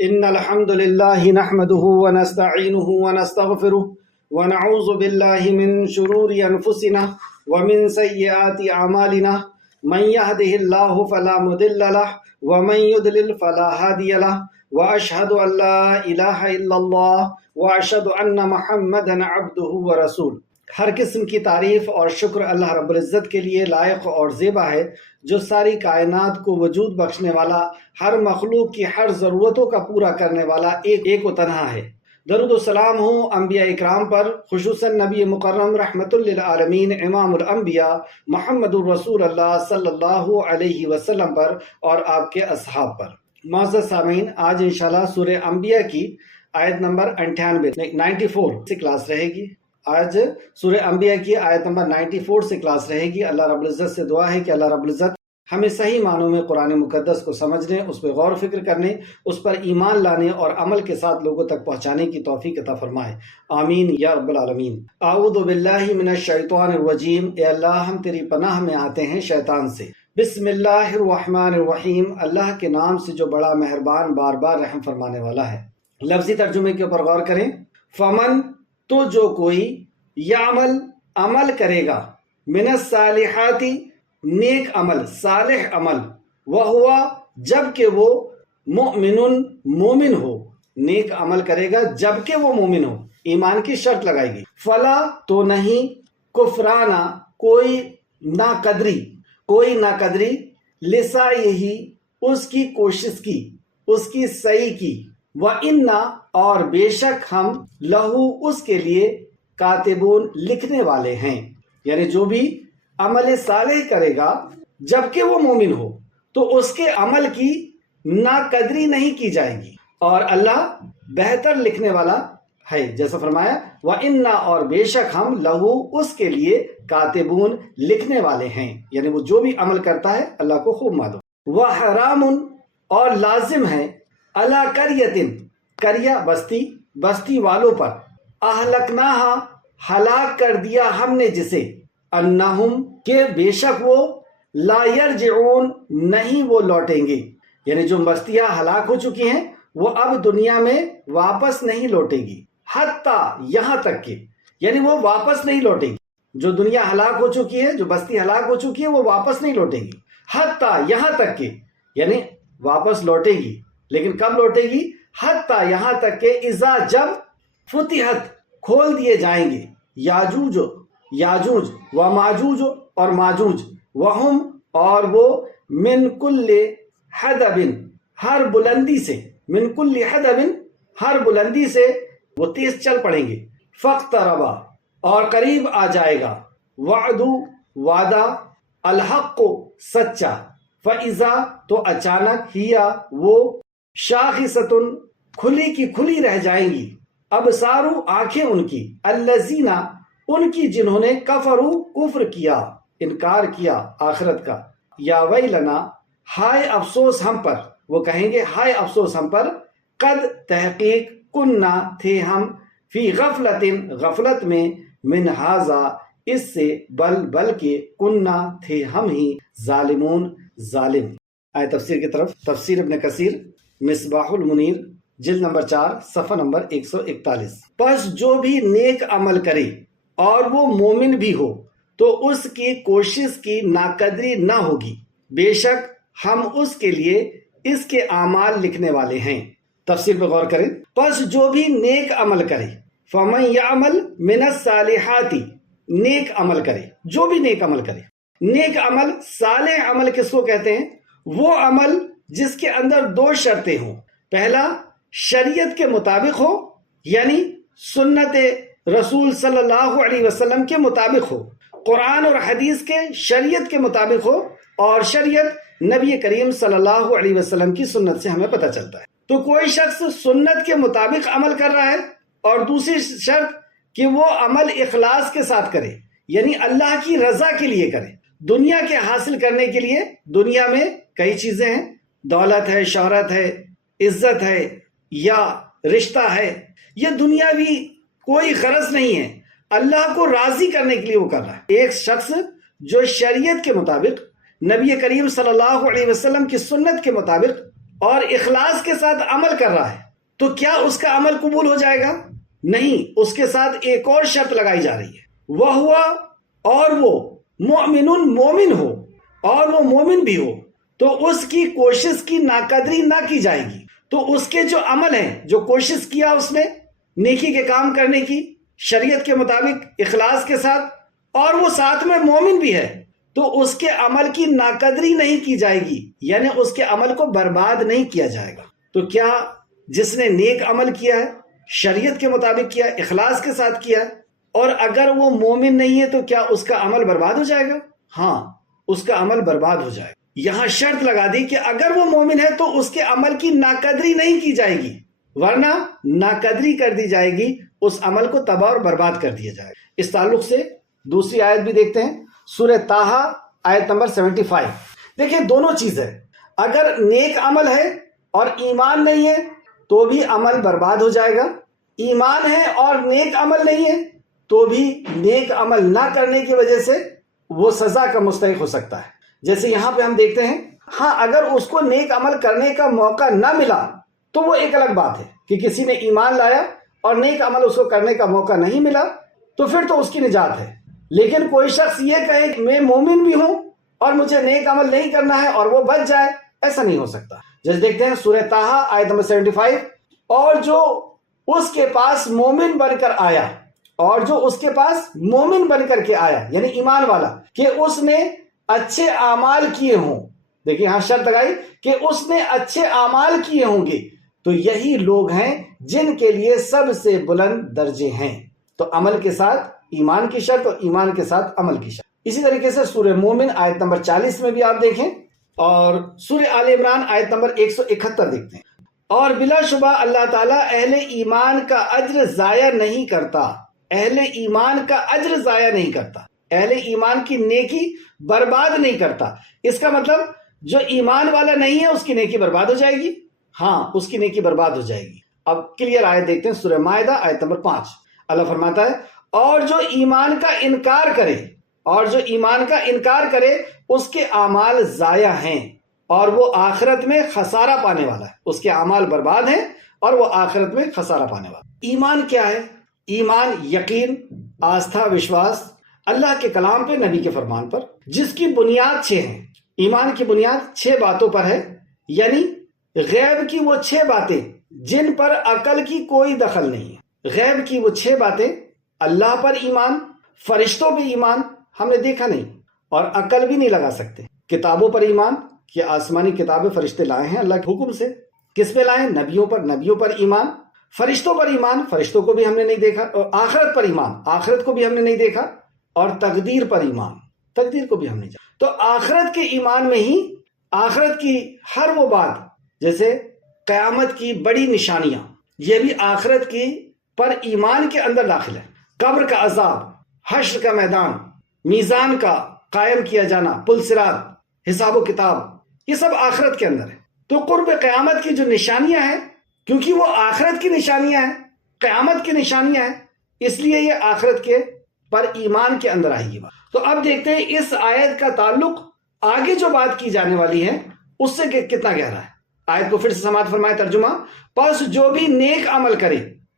إن الحمد لله نحمده ونستعينه ونستغفره ونعوذ بالله من شرور أنفسنا ومن سيئات أعمالنا من يهده الله فلا مضل له ومن يضلل فلا هادي له وأشهد أن لا إله إلا الله وأشهد أن محمدا عبده ورسوله۔ ہر قسم کی تعریف اور شکر اللہ رب العزت کے لیے لائق اور زیبا ہے، جو ساری کائنات کو وجود بخشنے والا، ہر مخلوق کی ہر ضرورتوں کا پورا کرنے والا ایک و تنہا ہے۔ درود و سلام ہوں انبیاء اکرام پر، خصوصاً نبی مکرم رحمت للعالمین امام الانبیاء محمد الرسول اللہ صلی اللہ علیہ وسلم پر اور آپ کے اصحاب پر۔ معزز سامعین، آج انشاءاللہ سورہ انبیاء کی آیت نمبر 94 سے کلاس رہے گی۔ آج سورہ انبیاء کی آیت نمبر 94 سے کلاس رہے گی۔ اللہ رب العزت سے دعا ہے کہ اللہ رب العزت ہمیں صحیح معنوں میں قرآن مقدس کو سمجھنے، اس پہ غور و فکر کرنے، اس پر ایمان لانے اور عمل کے ساتھ لوگوں تک پہنچانے کی توفیق عطا فرمائے، آمین یا رب العالمین۔ اعوذ باللہ من الشیطان الرجیم، اے اللہ ہم تیری پناہ میں آتے ہیں شیطان سے۔ بسم اللہ الرحمن الرحیم، اللہ کے نام سے جو بڑا مہربان بار بار رحم فرمانے والا ہے۔ لفظی ترجمے کے اوپر غور کریں۔ فمن، تو جو کوئی، یعمل، عمل کرے گا، من الصالحات، نیک عمل، صالح عمل، وہوا، جب کہ وہ مؤمن، مومن ہو، نیک عمل کرے گا جب کہ وہ مومن ہو، ایمان کی شرط لگائے گی۔ فلا، تو نہیں، کفرانہ، کوئی ناقدری، لسعیہ، اس کی کوشش کی، اس کی سعی کی، وَإِنَّا، اور بے شک ہم، لہو، اس کے لیے، کاتبون، لکھنے والے ہیں۔ یعنی جو بھی عمل صالح کرے گا جبکہ وہ مومن ہو تو اس کے عمل کی ناقدری نہیں کی جائے گی، اور اللہ بہتر لکھنے والا ہے، جیسا فرمایا وَإِنَّا، اور بے شک ہم، لہو، اس کے لیے، کاتبون، لکھنے والے ہیں۔ یعنی وہ جو بھی عمل کرتا ہے اللہ کو خوب معلوم۔ وَحَرَامٌ، اور لازم ہے، عَلَىٰ قَرْيَةٍ، قریہ بستی والوں پر، اہلکناہا، ہلاک کر دیا ہم نے جسے، انہم، کہ بے شک وہ، لا یرجعون، نہیں وہ لوٹیں گے۔ یعنی جو بستیاں ہلاک ہو چکی ہیں وہ اب دنیا میں واپس نہیں لوٹے گی، حتیٰ، یہاں تک کہ، یعنی وہ واپس نہیں لوٹے گی۔ جو دنیا ہلاک ہو چکی ہے، جو بستی ہلاک ہو چکی ہے، وہ واپس نہیں لوٹے گی، حتیٰ، یہاں تک کہ، یعنی واپس لوٹے گی لیکن کب لوٹے گی؟ حتیٰ، یہاں تک کہ، اذا، جب، فتحت، کھول دیے جائیں گے، یاجوج و ماجوج، اور ماجوج، وہم، اور وہ، من کل حدب، ہر بلندی سے، من کل حدب، ہر بلندی سے وہ تیز چل پڑیں گے۔ فاقتربا، اور قریب آ جائے گا، وعد، وعدہ، الحق، سچا، فاذا، تو اچانک، ہیا، وہ، شاخصۃ، کھلی کی کھلی رہ جائیں گی، ابصارو، آنکھیں ان کی، الذین، ان کی جنہوں نے، کفروا، کفر کیا، انکار کیا آخرت کا، یا ویلنا، ہائے افسوس ہم پر، وہ کہیں گے ہائے افسوس ہم پر، قد، تحقیق، کننا، تھے ہم، فی غفلت، غفلت میں، من ھذا، اس سے، بلکہ، کننا، تھے ہم ہی، ظالمون، ظالم۔ آئے تفسیر کی طرف۔ تفسیر ابن کثیر، مصباح المنیر، جلد نمبر 4، صفحہ نمبر 141۔ پس جو بھی نیک عمل کرے اور وہ مومن بھی ہو تو اس کی کوشش کی ناقدری نہ ہوگی، بے شک ہم اس کے لیے اس کے اعمال لکھنے والے ہیں۔ تفسیر پہ غور کریں۔ پس جو بھی نیک عمل کرے، فمن یعمل من الصالحات، نیک عمل کرے، جو بھی نیک عمل کرے۔ نیک عمل، صالح عمل کس کو کہتے ہیں؟ وہ عمل جس کے اندر 2 شرطیں ہوں۔ پہلا، شریعت کے مطابق ہو، یعنی سنت رسول صلی اللہ علیہ وسلم کے مطابق ہو، قرآن اور حدیث کے، شریعت کے مطابق ہو، اور شریعت نبی کریم صلی اللہ علیہ وسلم کی سنت سے ہمیں پتہ چلتا ہے۔ تو کوئی شخص سنت کے مطابق عمل کر رہا ہے، اور دوسری شرط کہ وہ عمل اخلاص کے ساتھ کرے، یعنی اللہ کی رضا کے لیے کرے، دنیا کے حاصل کرنے کے لیے۔ دنیا میں کئی چیزیں ہیں، دولت ہے، شہرت ہے، عزت ہے، یا رشتہ ہے، یہ دنیاوی کوئی غرض نہیں ہے، اللہ کو راضی کرنے کے لیے وہ کر رہا ہے۔ ایک شخص جو شریعت کے مطابق، نبی کریم صلی اللہ علیہ وسلم کی سنت کے مطابق اور اخلاص کے ساتھ عمل کر رہا ہے تو کیا اس کا عمل قبول ہو جائے گا؟ نہیں، اس کے ساتھ ایک اور شرط لگائی جا رہی ہے، وہ ہوا اور وہ مؤمنون مومن ہو، اور وہ مومن بھی ہو تو اس کی کوشش کی ناقدری نہ کی جائے گی۔ تو اس کے جو عمل ہیں، جو کوشش کیا اس نے نیکی کے کام کرنے کی شریعت کے مطابق اخلاص کے ساتھ، اور وہ ساتھ میں مومن بھی ہے، تو اس کے عمل کی ناقدری نہیں کی جائے گی، یعنی اس کے عمل کو برباد نہیں کیا جائے گا۔ تو کیا جس نے نیک عمل کیا ہے، شریعت کے مطابق کیا، اخلاص کے ساتھ کیا، اور اگر وہ مومن نہیں ہے تو کیا اس کا عمل برباد ہو جائے گا؟ ہاں، اس کا عمل برباد ہو جائے گا۔ یہاں شرط لگا دی کہ اگر وہ مومن ہے تو اس کے عمل کی ناقدری نہیں کی جائے گی، ورنہ ناقدری کر دی جائے گی، اس عمل کو تباہ اور برباد کر دیا جائے گا۔ اس تعلق سے دوسری آیت بھی دیکھتے ہیں، سورہ طٰہٰ آیت نمبر 75۔ دیکھیں دونوں چیزیں، اگر نیک عمل ہے اور ایمان نہیں ہے تو بھی عمل برباد ہو جائے گا، ایمان ہے اور نیک عمل نہیں ہے تو بھی نیک عمل نہ کرنے کی وجہ سے وہ سزا کا مستحق ہو سکتا ہے۔ جیسے یہاں پہ ہم دیکھتے ہیں، ہاں اگر اس کو نیک عمل کرنے کا موقع نہ ملا تو وہ ایک الگ بات ہے کہ کسی نے ایمان لایا اور نیک عمل اس کو کرنے کا موقع نہیں ملا تو پھر تو اس کی نجات ہے۔ لیکن کوئی شخص یہ کہے کہ میں مومن بھی ہوں اور مجھے نیک عمل نہیں کرنا ہے اور وہ بچ جائے، ایسا نہیں ہو سکتا۔ جیسے دیکھتے ہیں سورہ طٰہٰ آیت نمبر 75، اور جو اس کے پاس مومن بن کر آیا، اور جو اس کے پاس مومن بن کر کے آیا یعنی ایمان والا، کہ اس نے اچھے اعمال کیے ہوں۔ دیکھیں یہاں شرط لگائی کہ اس نے اچھے اعمال کیے ہوں گے، تو یہی لوگ ہیں جن کے لیے سب سے بلند درجے ہیں۔ تو عمل کے ساتھ ایمان کی شرط اور ایمان کے ساتھ عمل کی شرط۔ اسی طریقے سے سورہ مومن آیت نمبر 40 میں بھی آپ دیکھیں، اور سورہ آل عمران آیت نمبر 171 دیکھتے ہیں، اور بلا شبہ اللہ تعالیٰ اہل ایمان کا اجر ضائع نہیں کرتا، اہل ایمان کا اجر ضائع نہیں کرتا، اہل ایمان کی نیکی برباد نہیں کرتا۔ اس کا مطلب جو ایمان والا نہیں ہے اس کی نیکی برباد ہو جائے گی؟ ہاں، اس کی نیکی برباد ہو جائے گی۔ اب کلیئر آیت دیکھتے ہیں، سورہ مائدہ آیت نمبر 5، اللہ فرماتا ہے، اور جو ایمان کا انکار کرے، اور جو ایمان کا انکار کرے اس کے اعمال ضائع ہیں اور وہ آخرت میں خسارہ پانے والا ہے، اس کے اعمال برباد ہیں اور وہ آخرت میں خسارہ پانے والا ہے۔ ایمان کیا ہے؟ ایمان یقین، آستھا، وشواس اللہ کے کلام پہ، نبی کے فرمان پر، جس کی بنیاد 6 ہیں۔ ایمان کی بنیاد 6 باتوں پر ہے، یعنی غیب کی وہ 6 باتیں جن پر عقل کی کوئی دخل نہیں ہے۔ غیب کی وہ 6 باتیں، اللہ پر ایمان، فرشتوں پہ ایمان، ہم نے دیکھا نہیں اور عقل بھی نہیں لگا سکتے، کتابوں پر ایمان کہ آسمانی کتابیں فرشتے لائے ہیں اللہ کے حکم سے، کس پہ لائے؟ نبیوں پر، نبیوں پر ایمان، فرشتوں پر ایمان، فرشتوں کو بھی ہم نے نہیں دیکھا، اور آخرت پر ایمان، آخرت کو بھی ہم نے نہیں دیکھا، اور تقدیر پر ایمان، تقدیر کو بھی ہم نہیں جانا۔ تو آخرت کے ایمان میں ہی آخرت کی ہر وہ بات، جیسے قیامت کی بڑی نشانیاں، یہ بھی آخرت کی پر ایمان کے اندر داخل ہے۔ قبر کا عذاب، حشر کا میدان، میزان کا قائم کیا جانا، پل صراط، حساب و کتاب، یہ سب آخرت کے اندر ہے۔ تو قرب قیامت کی جو نشانیاں ہیں، کیونکہ وہ آخرت کی نشانیاں ہیں، قیامت کی نشانیاں ہیں، اس لیے یہ آخرت کے پر ایمان کے اندر آئے گی بات۔ تو اب دیکھتے ہیں اس آیت کا تعلق آگے جو بات کی جانے والی ہے اس سے کتنا گہرا ہے۔ آیت کو پھر سے سماعت فرمائے ترجمہ، پس جو بھی نیک عمل کرے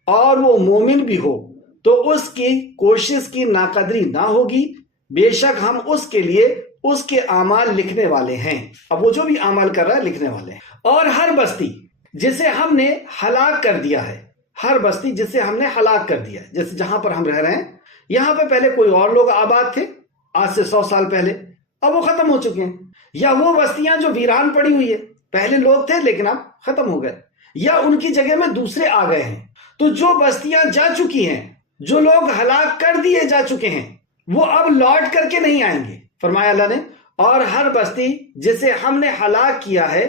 اور وہ مومن بھی ہو تو اس کی کوشش کی ناقدری نہ ہوگی، بے شک ہم اس کے لیے اس کے اعمال لکھنے والے ہیں۔ اب وہ جو بھی اعمال کر رہا ہے لکھنے والے ہیں۔ اور ہر بستی جسے ہم نے ہلاک کر دیا ہے، ہر بستی جسے ہم نے ہلاک کر دیا ہے، جیسے جہاں پر ہم رہ رہے ہیں، یہاں پہ پہلے کوئی اور لوگ آباد تھے آج سے 100 سال پہلے، اب وہ ختم ہو چکے ہیں، یا وہ بستیاں جو ویران پڑی ہوئی ہے، پہلے لوگ تھے لیکن اب ختم ہو گئے، یا ان کی جگہ میں دوسرے آ گئے ہیں۔ تو جو بستیاں جا چکی ہیں، جو لوگ ہلاک کر دیے جا چکے ہیں، وہ اب لوٹ کر کے نہیں آئیں گے۔ فرمایا اللہ نے، اور ہر بستی جسے ہم نے ہلاک کیا ہے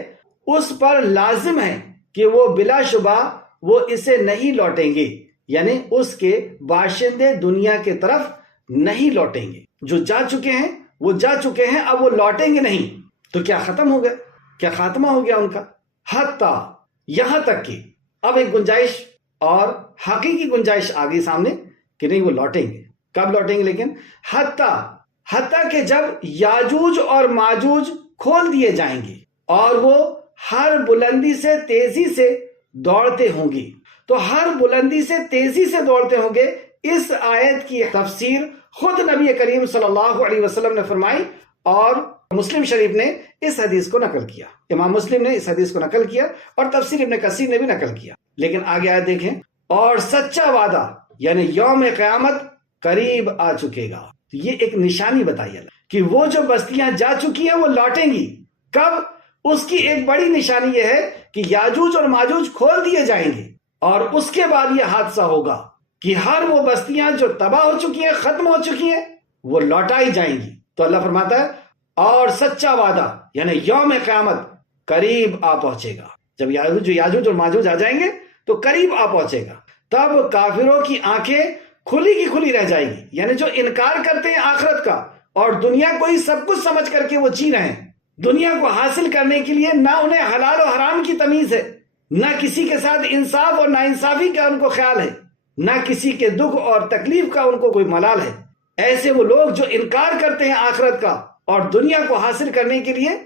اس پر لازم ہے کہ وہ بلا شبہ وہ اسے نہیں لوٹیں گے، یعنی اس کے باشندے دنیا کے طرف نہیں لوٹیں گے۔ جو جا چکے ہیں وہ جا چکے ہیں، اب وہ لوٹیں گے نہیں۔ تو کیا ختم ہو گئے؟ کیا خاتمہ ہو گیا ان کا؟ حتیٰ، یہاں تک کہ اب ایک گنجائش اور حقیقی گنجائش آ گئی سامنے کہ نہیں وہ لوٹیں گے۔ کب لوٹیں گے؟ لیکن حتیٰ کہ جب یاجوج اور ماجوج کھول دیے جائیں گے اور وہ ہر بلندی سے تیزی سے دوڑتے ہوں گے. تو ہر بلندی سے تیزی سے دوڑتے ہوں گے، اس آیت کی تفسیر خود نبی کریم صلی اللہ علیہ وسلم نے فرمائی اور مسلم شریف نے اس حدیث کو نقل کیا. امام مسلم نے اس حدیث کو نقل کیا اور تفسیر ابن کثیر نے بھی نقل کیا. لیکن آگے آیت دیکھیں، اور سچا وعدہ یعنی یوم قیامت قریب آ چکے گا. یہ ایک نشانی بتائی اللہ کہ وہ جو بستیاں جا چکی ہیں وہ لوٹیں گی. کب؟ اس کی ایک بڑی نشانی یہ ہے کہ یاجوج اور ماجوج کھول دیے جائیں گے اور اس کے بعد یہ حادثہ ہوگا کہ ہر وہ بستیاں جو تباہ ہو چکی ہیں، ختم ہو چکی ہیں، وہ لوٹائی جائیں گی. تو اللہ فرماتا ہے اور سچا وعدہ یعنی یوم قیامت قریب آ پہنچے گا. جب یاجوج اور ماجوج آ جائیں گے تو قریب آ پہنچے گا. تب کافروں کی آنکھیں کھلی کی کھلی رہ جائیں گی، یعنی جو انکار کرتے ہیں آخرت کا اور دنیا کو ہی سب کچھ سمجھ کر کے وہ جی رہے ہیں. دنیا کو حاصل کرنے کے لیے نہ انہیں حلال و حرام کی تمیز ہے، نہ کسی کے ساتھ انصاف اور ناانصافی کا ان کو خیال ہے، نہ کسی کے دکھ اور تکلیف کا ان کو کوئی ملال ہے. ایسے وہ لوگ جو انکار کرتے ہیں آخرت کا اور دنیا کو حاصل کرنے کے لیے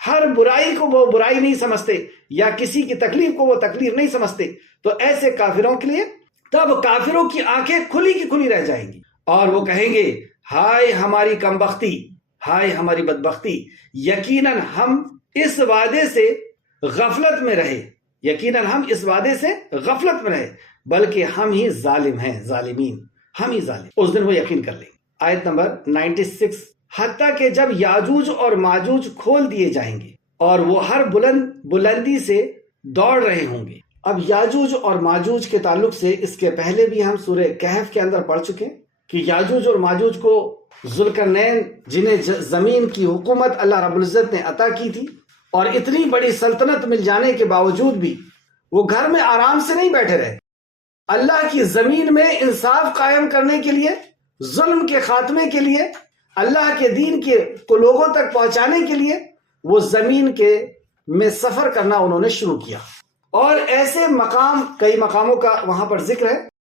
ہر برائی کو وہ برائی نہیں سمجھتے یا کسی کی تکلیف کو وہ تکلیف نہیں سمجھتے، تو ایسے کافروں کے لیے تب کافروں کی آنکھیں کھلی کی کھلی رہ جائیں گی اور وہ کہیں گے ہائے ہماری کمبختی، ہائے ہماری بدبختی، یقیناً ہم اس وعدے سے غفلت میں رہے، یقیناً ہم اس وعدے سے غفلت میں رہے، بلکہ ہم ہی ظالم ہیں، ظالمین، ہم ہی ظالم. اس دن وہ یقین کر لیں گے. آیت نمبر 96، حتیٰ کہ جب یاجوج اور ماجوج کھول دیے جائیں گے اور وہ ہر بلندی سے دوڑ رہے ہوں گے. اب یاجوج اور ماجوج کے تعلق سے اس کے پہلے بھی ہم سورہ کہف کے اندر پڑھ چکے کہ یاجوج اور ماجوج کو ذوالقرنین جنہیں زمین کی حکومت اللہ رب العزت نے عطا کی تھی اور اتنی بڑی سلطنت مل جانے کے باوجود بھی وہ گھر میں آرام سے نہیں بیٹھے رہے. اللہ کی زمین میں انصاف قائم کرنے کے لیے، ظلم کے خاتمے کے لیے، اللہ کے دین کو لوگوں تک پہنچانے کے لیے وہ زمین میں سفر کرنا انہوں نے شروع کیا. اور ایسے مقام، کئی مقاموں کا وہاں پر ذکر ہے،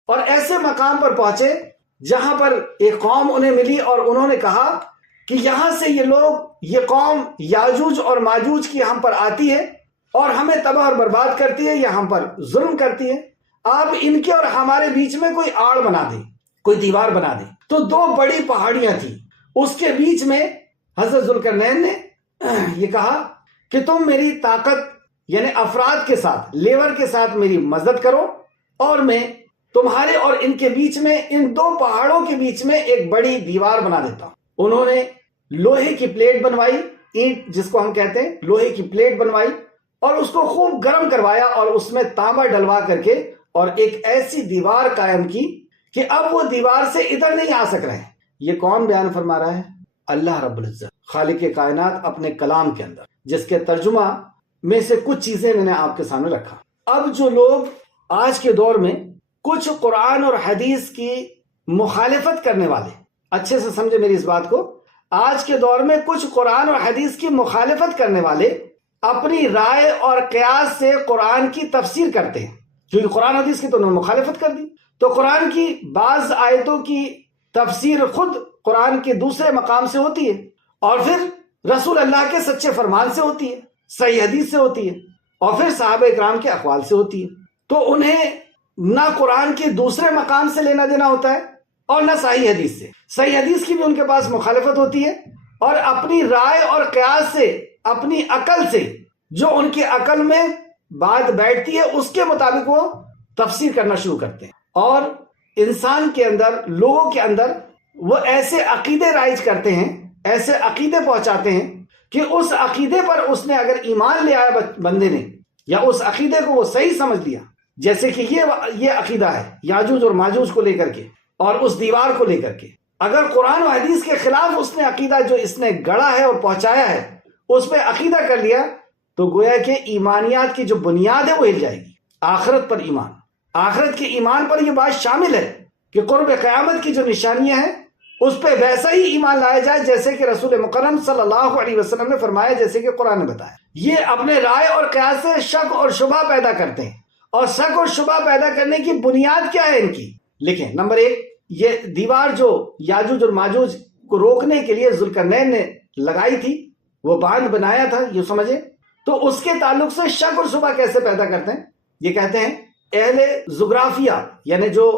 اور ایسے مقام پر پہنچے جہاں پر ایک قوم انہیں ملی اور انہوں نے کہا کہ یہاں سے یہ قوم یاجوج اور ماجوج کی ہم پر آتی ہے اور ہمیں تباہ اور برباد کرتی ہے یا ہم پر ظلم کرتی ہے. آپ ان کے اور ہمارے بیچ میں کوئی آڑ بنا دیں، کوئی دیوار بنا دیں. تو دو بڑی پہاڑیاں تھیں، اس کے بیچ میں حضرت ذوالقرنین نے یہ کہا کہ تم میری طاقت یعنی افراد کے ساتھ، لیور کے ساتھ میری مدد کرو اور میں تمہارے اور ان کے بیچ میں، ان دو پہاڑوں کے بیچ میں ایک بڑی دیوار بنا دیتا ہوں. انہوں نے لوہے کی پلیٹ بنوائی، اینٹ جس کو ہم کہتے ہیں، لوہے کی پلیٹ بنوائی اور اس کو خوب گرم کروایا اور اس میں تانبا ڈلوا کر کے اور ایک ایسی دیوار قائم کی کہ اب وہ دیوار سے ادھر نہیں آ سک رہے ہیں. یہ کون بیان فرما رہا ہے؟ اللہ رب العزت، خالق کائنات، اپنے کلام کے اندر، جس کے ترجمہ میں سے کچھ چیزیں میں نے آپ کے سامنے رکھا. اب جو لوگ آج کے دور میں کچھ قرآن اور حدیث کی مخالفت کرنے والے، اچھے سے سمجھے میری اس بات کو، آج کے دور میں کچھ قرآن اور حدیث کی مخالفت کرنے والے اپنی رائے اور قیاس سے قرآن کی تفسیر کرتے ہیں، کیونکہ قرآن حدیث کی تو انہوں نے مخالفت کر دی. تو قرآن کی بعض آیتوں کی تفسیر خود قرآن کے دوسرے مقام سے ہوتی ہے اور پھر رسول اللہ کے سچے فرمان سے ہوتی ہے، صحیح حدیث سے ہوتی ہے اور پھر صحابہ اکرام کے اقوال سے ہوتی ہے. تو انہیں نہ قرآن کے دوسرے مقام سے لینا دینا ہوتا ہے اور نہ صحیح حدیث سے. صحیح حدیث کی بھی ان کے پاس مخالفت ہوتی ہے اور اپنی رائے اور قیاس سے، اپنی عقل سے، جو ان کی عقل میں بات بیٹھتی ہے اس کے مطابق وہ تفسیر کرنا شروع کرتے ہیں اور انسان کے اندر، لوگوں کے اندر وہ ایسے عقیدے رائج کرتے ہیں، ایسے عقیدے پہنچاتے ہیں کہ اس عقیدے پر اس نے اگر ایمان لے آیا بندے نے، یا اس عقیدے کو وہ صحیح سمجھ لیا، جیسے کہ یہ عقیدہ ہے یاجوج اور ماجوج کو لے کر کے اور اس دیوار کو لے کر کے، اگر قرآن و حدیث کے خلاف اس نے عقیدہ جو اس نے گڑھا ہے اور پہنچایا ہے اس پہ عقیدہ کر لیا، تو گویا کہ ایمانیات کی جو بنیاد ہے وہ ہل جائے گی. آخرت پر ایمان، آخرت کے ایمان پر یہ بات شامل ہے کہ قرب قیامت کی جو نشانیاں ہیں اس پہ ویسا ہی ایمان لایا جائے جیسے کہ رسول مکرم صلی اللہ علیہ وسلم نے فرمایا، جیسے کہ قرآن نے بتایا. یہ اپنے رائے اور قیاس سے شک اور شبہ پیدا کرتے ہیں، اور شک اور شبہ پیدا کرنے کی بنیاد کیا ہے ان کی؟ لکھیں، نمبر 1، یہ دیوار جو یاجوج اور ماجوج کو روکنے کے لیے ذوالقرنین نے لگائی تھی، وہ باندھ بنایا تھا، یہ سمجھے، تو اس کے تعلق سے شک اور شبہ کیسے پیدا کرتے ہیں؟ یہ کہتے ہیں اہل جغرافیہ یعنی جو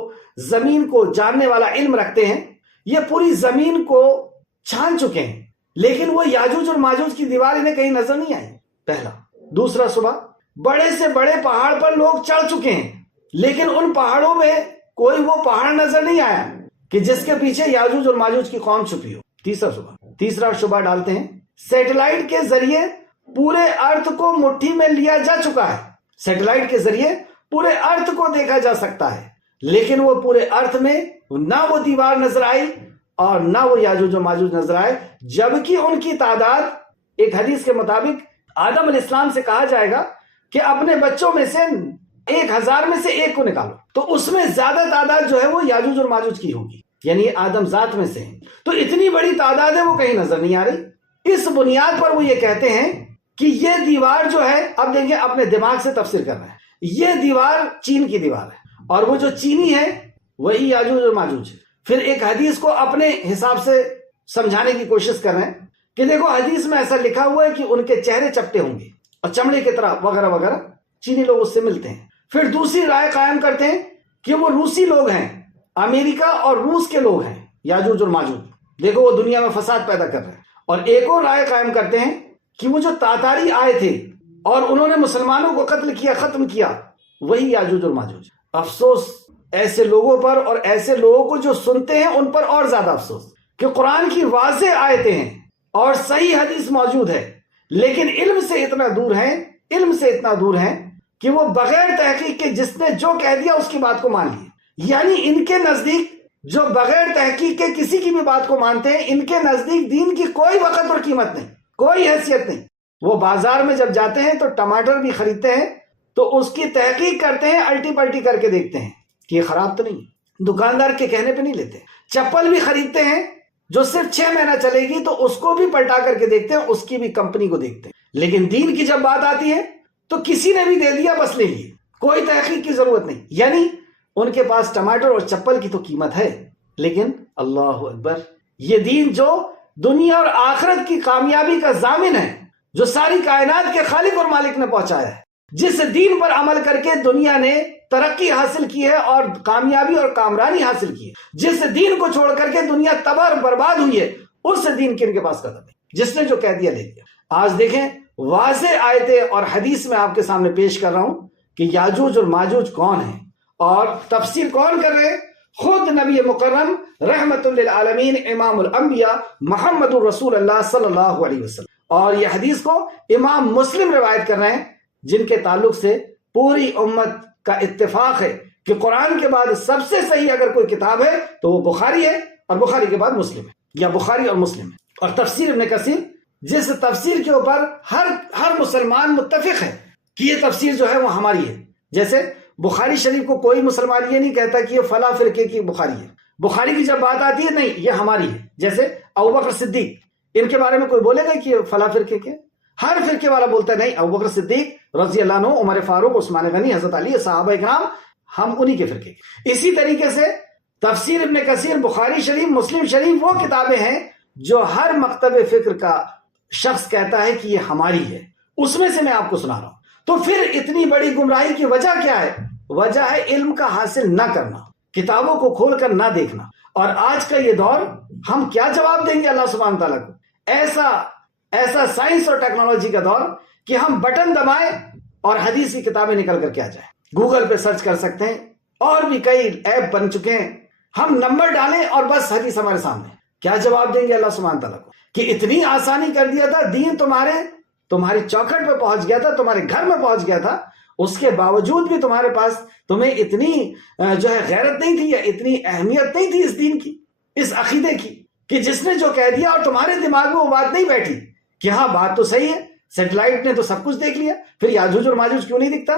زمین کو جاننے والا علم رکھتے ہیں، یہ پوری زمین کو چھان چکے ہیں، لیکن وہ یاجوج اور ماجوج کی دیوار انہیں کہیں نظر نہیں آئی، پہلا۔ دوسرا شبہ، بڑے سے بڑے پہاڑ پر لوگ چڑھ چکے ہیں، لیکن ان پہاڑوں میں کوئی وہ پہاڑ نظر نہیں آیا کہ جس کے پیچھے یاجوج اور ماجوج کی قوم چھپی ہو۔ تیسرا شبہ ڈالتے ہیں سیٹلائٹ کے ذریعے پورے ارتھ کو مٹھی میں لیا جا چکا ہے، سیٹلائٹ کے ذریعے پورے ارتھ کو دیکھا جا سکتا ہے، لیکن وہ پورے ارتھ میں نہ وہ دیوار نظر آئی اور نہ وہ یاجوج و ماجوج نظر آئے، جبکہ ان کی تعداد ایک حدیث کے مطابق آدم علیہ السلام سے کہا جائے گا کہ اپنے بچوں میں سے 1000 میں سے ایک کو نکالو، تو اس میں زیادہ تعداد جو ہے وہ یاجوج اور ماجوج کی ہوگی، یعنی آدم ذات میں سے ہیں۔ تو اتنی بڑی تعداد ہے وہ کہیں نظر نہیں آ رہی۔ اس بنیاد پر وہ یہ کہتے ہیں کہ یہ دیوار جو ہے، اب دیکھیں اپنے دماغ سے تفسیر کر رہے ہیں، یہ دیوار چین کی دیوار ہے اور وہ جو چینی ہے وہی یاجوج اور ماجوج ہے۔ پھر ایک حدیث کو اپنے حساب سے سمجھانے کی کوشش کر رہے ہیں کہ دیکھو حدیث میں ایسا لکھا ہوا ہے کہ ان کے چہرے چپٹے ہوں گے اور چمڑے کی طرح وغیرہ وغیرہ، چینی لوگ اس سے ملتے ہیں۔ پھر دوسری رائے قائم کرتے ہیں کہ وہ روسی لوگ ہیں، امریکہ اور روس کے لوگ ہیں یاجوج اور ماجوج، دیکھو وہ دنیا میں فساد پیدا کر رہے ہیں۔ اور ایک اور رائے قائم کرتے ہیں کہ وہ جو تاتاری آئے تھے اور انہوں نے مسلمانوں کو قتل کیا، ختم کیا، وہی یاجوج اور ماجوج۔ افسوس ایسے لوگوں پر اور ایسے لوگوں کو جو سنتے ہیں ان پر اور زیادہ افسوس کہ قرآن کی واضح آیتیں ہیں اور صحیح حدیث موجود ہے، لیکن علم سے اتنا دور ہیں کہ وہ بغیر تحقیق کے جس نے جو کہہ دیا اس کی بات کو مان لیے۔ یعنی ان کے نزدیک جو بغیر تحقیق کے کسی کی بھی بات کو مانتے ہیں، ان کے نزدیک دین کی کوئی وقت اور قیمت نہیں، کوئی حیثیت نہیں۔ وہ بازار میں جب جاتے ہیں تو ٹماٹر بھی خریدتے ہیں تو اس کی تحقیق کرتے ہیں، الٹی پلٹی کر کے دیکھتے ہیں کہ یہ خراب تو نہیں، دکاندار کے کہنے پہ نہیں لیتے۔ چپل بھی خریدتے ہیں جو صرف 6 مہینہ چلے گی تو اس کو بھی پلٹا کر کے دیکھتے ہیں، اس کی بھی کمپنی کو دیکھتے ہیں۔ لیکن دین کی جب بات آتی ہے تو کسی نے بھی دے دیا، بس لے لیے، کوئی تحقیق کی ضرورت نہیں۔ یعنی ان کے پاس ٹماٹر اور چپل کی تو قیمت ہے، لیکن اللہ اکبر، یہ دین جو دنیا اور آخرت کی کامیابی کا ضامن ہے، جو ساری کائنات کے خالق اور مالک نے پہنچایا ہے، جس دین پر عمل کر کے دنیا نے ترقی حاصل کی ہے اور کامیابی اور کامرانی حاصل کی ہے، جس دین کو چھوڑ کر کے دنیا تباہ اور برباد ہوئی ہے، اس دین کی ان کے پاس قدم ہے، جس نے جو کہہ دیا لے لیا۔ آج دیکھیں واضح آیتیں اور حدیث میں آپ کے سامنے پیش کر رہا ہوں کہ یاجوج اور ماجوج کون ہیں اور تفسیر کون کر رہے ہیں؟ خود نبی مکرم رحمت للعالمین امام الانبیاء محمد الرسول اللہ صلی اللہ علیہ وسلم، اور یہ حدیث کو امام مسلم روایت کر رہے ہیں، جن کے تعلق سے پوری امت کا اتفاق ہے کہ قرآن کے بعد سب سے صحیح اگر کوئی کتاب ہے تو وہ بخاری ہے، اور بخاری کے بعد مسلم ہے، یا بخاری اور مسلم ہے۔ اور تفسیر ابن کثیر، جس تفسیر کے اوپر ہر مسلمان متفق ہے کہ یہ تفسیر جو ہے وہ ہماری ہے۔ جیسے بخاری شریف کو کوئی مسلمان یہ نہیں کہتا کہ یہ فلاں فرقے کی بخاری ہے، بخاری کی جب بات آتی ہے نہیں یہ ہماری ہے۔ جیسے ابوبکر صدیق، ان کے بارے میں کوئی بولے گا کہ یہ فلاں فرقے کے؟ ہر فرقے والا بولتا ہے نہیں، ابوبکر صدیق رضی اللہ عنہ، عمر فاروق، عثمان غنی، حضرت علی، صحابہ اکرام، ہم انہی کے فرقے کے۔ اسی طریقے سے تفسیر ابن کثیر، بخاری شریف، مسلم شریف وہ کتابیں ہیں جو ہر مکتب فکر کا شخص کہتا ہے کہ یہ ہماری ہے، اس میں سے میں آپ کو سنا رہا ہوں۔ تو پھر اتنی بڑی گمراہی کی وجہ کیا ہے؟ وجہ ہے علم کا حاصل نہ کرنا، کتابوں کو کھول کر نہ دیکھنا۔ اور آج کا یہ دور، ہم کیا جواب دیں گے اللہ سبحانہ تعالیٰ کو؟ ایسا سائنس اور ٹیکنالوجی کا دور کہ ہم بٹن دبائیں اور حدیث کی کتابیں نکل کر کے آ جائیں، گوگل پہ سرچ کر سکتے ہیں، اور بھی کئی ایپ بن چکے ہیں، ہم نمبر ڈالیں اور بس حدیث ہمارے سامنے۔ کیا جواب دیں گے اللہ سبحانہ تعالیٰ کو کہ اتنی آسانی کر دیا تھا، دین تمہاری چوکھٹ پہ پہنچ گیا تھا، تمہارے گھر میں پہنچ گیا تھا، اس کے باوجود بھی تمہارے پاس تمہیں اتنی جو ہے غیرت نہیں تھی، یا اتنی اہمیت نہیں تھی اس دین کی، اس عقیدے کی، کہ جس نے جو کہہ دیا اور تمہارے دماغ میں وہ بات نہیں بیٹھی کہ ہاں بات تو صحیح ہے، سیٹلائٹ نے تو سب کچھ دیکھ لیا، پھر یاجوج اور ماجوج کیوں نہیں دکھتا،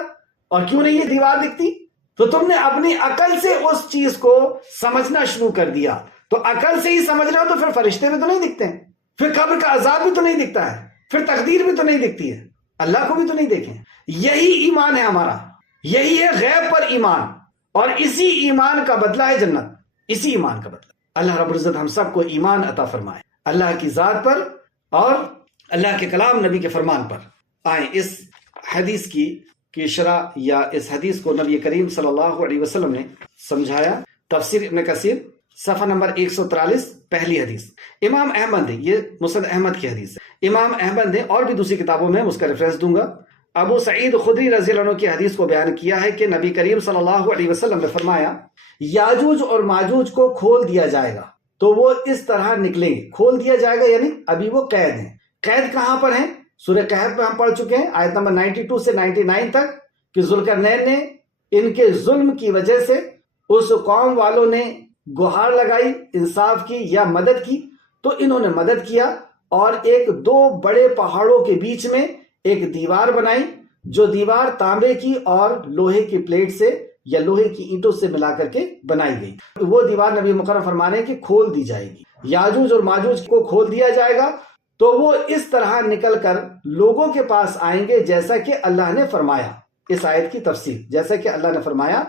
اور کیوں نہیں یہ دیوار دکھتی؟ تو تم نے اپنی عقل سے اس چیز کو سمجھنا شروع کر دیا۔ تو عقل سے ہی سمجھ رہے ہو تو پھر فرشتے بھی تو نہیں دکھتے ہیں، پھر قبر کا عذاب بھی تو نہیں دکھتا ہے، پھر تقدیر بھی تو نہیں دکھتی ہے، اللہ کو بھی تو نہیں دیکھیں۔ یہی ایمان ہے ہمارا، یہی ہے غیب پر ایمان، اور اسی ایمان کا بدلہ ہے جنت، اسی ایمان کا بدلہ۔ اللہ رب العزت ہم سب کو ایمان عطا فرمائے، اللہ کی ذات پر اور اللہ کے کلام نبی کے فرمان پر۔ آئیں اس حدیث کی شرح یا اس حدیث کو نبی کریم صلی اللہ علیہ وسلم نے سمجھایا. تفسیر ابن کثیر صفحہ نمبر 143 پہلی حدیث. امام احمد نے، یہ مسند احمد کی حدیث ہے، امام احمد نے اور بھی دوسری کتابوں میں اس کا ریفرنس دوں گا. ابو سعید خدری رضی اللہ عنہ کی حدیث کو بیان کیا ہے کہ نبی کریم صلی اللہ علیہ وسلم نے فرمایا یاجوج اور ماجوج کو کھول دیا جائے گا تو وہ اس طرح نکلیں گے. کھول دیا جائے گا یعنی ابھی وہ قید ہیں. قید کہاں پر ہیں؟ سورہ کہف میں ہم پڑھ چکے ہیں آیت نمبر 92 سے 99 تک کہ ذوالقرنین نے ان کے ظلم کی وجہ سے اس قوم والوں نے گہار لگائی انصاف کی یا مدد کی، تو انہوں نے مدد کیا اور ایک دو بڑے پہاڑوں کے بیچ میں ایک دیوار بنائی، جو دیوار تانبے کی اور لوہے کی پلیٹ سے یا لوہے کی اینٹوں سے ملا کر کے بنائی گئی. وہ دیوار نبی مکرم فرمانے کہ کھول دی جائے گی. یاجوج اور ماجوج کو کھول دیا جائے گا تو وہ اس طرح نکل کر لوگوں کے پاس آئیں گے جیسا کہ اللہ نے فرمایا. اس آیت کی تفسیر، جیسا کہ اللہ نے فرمایا،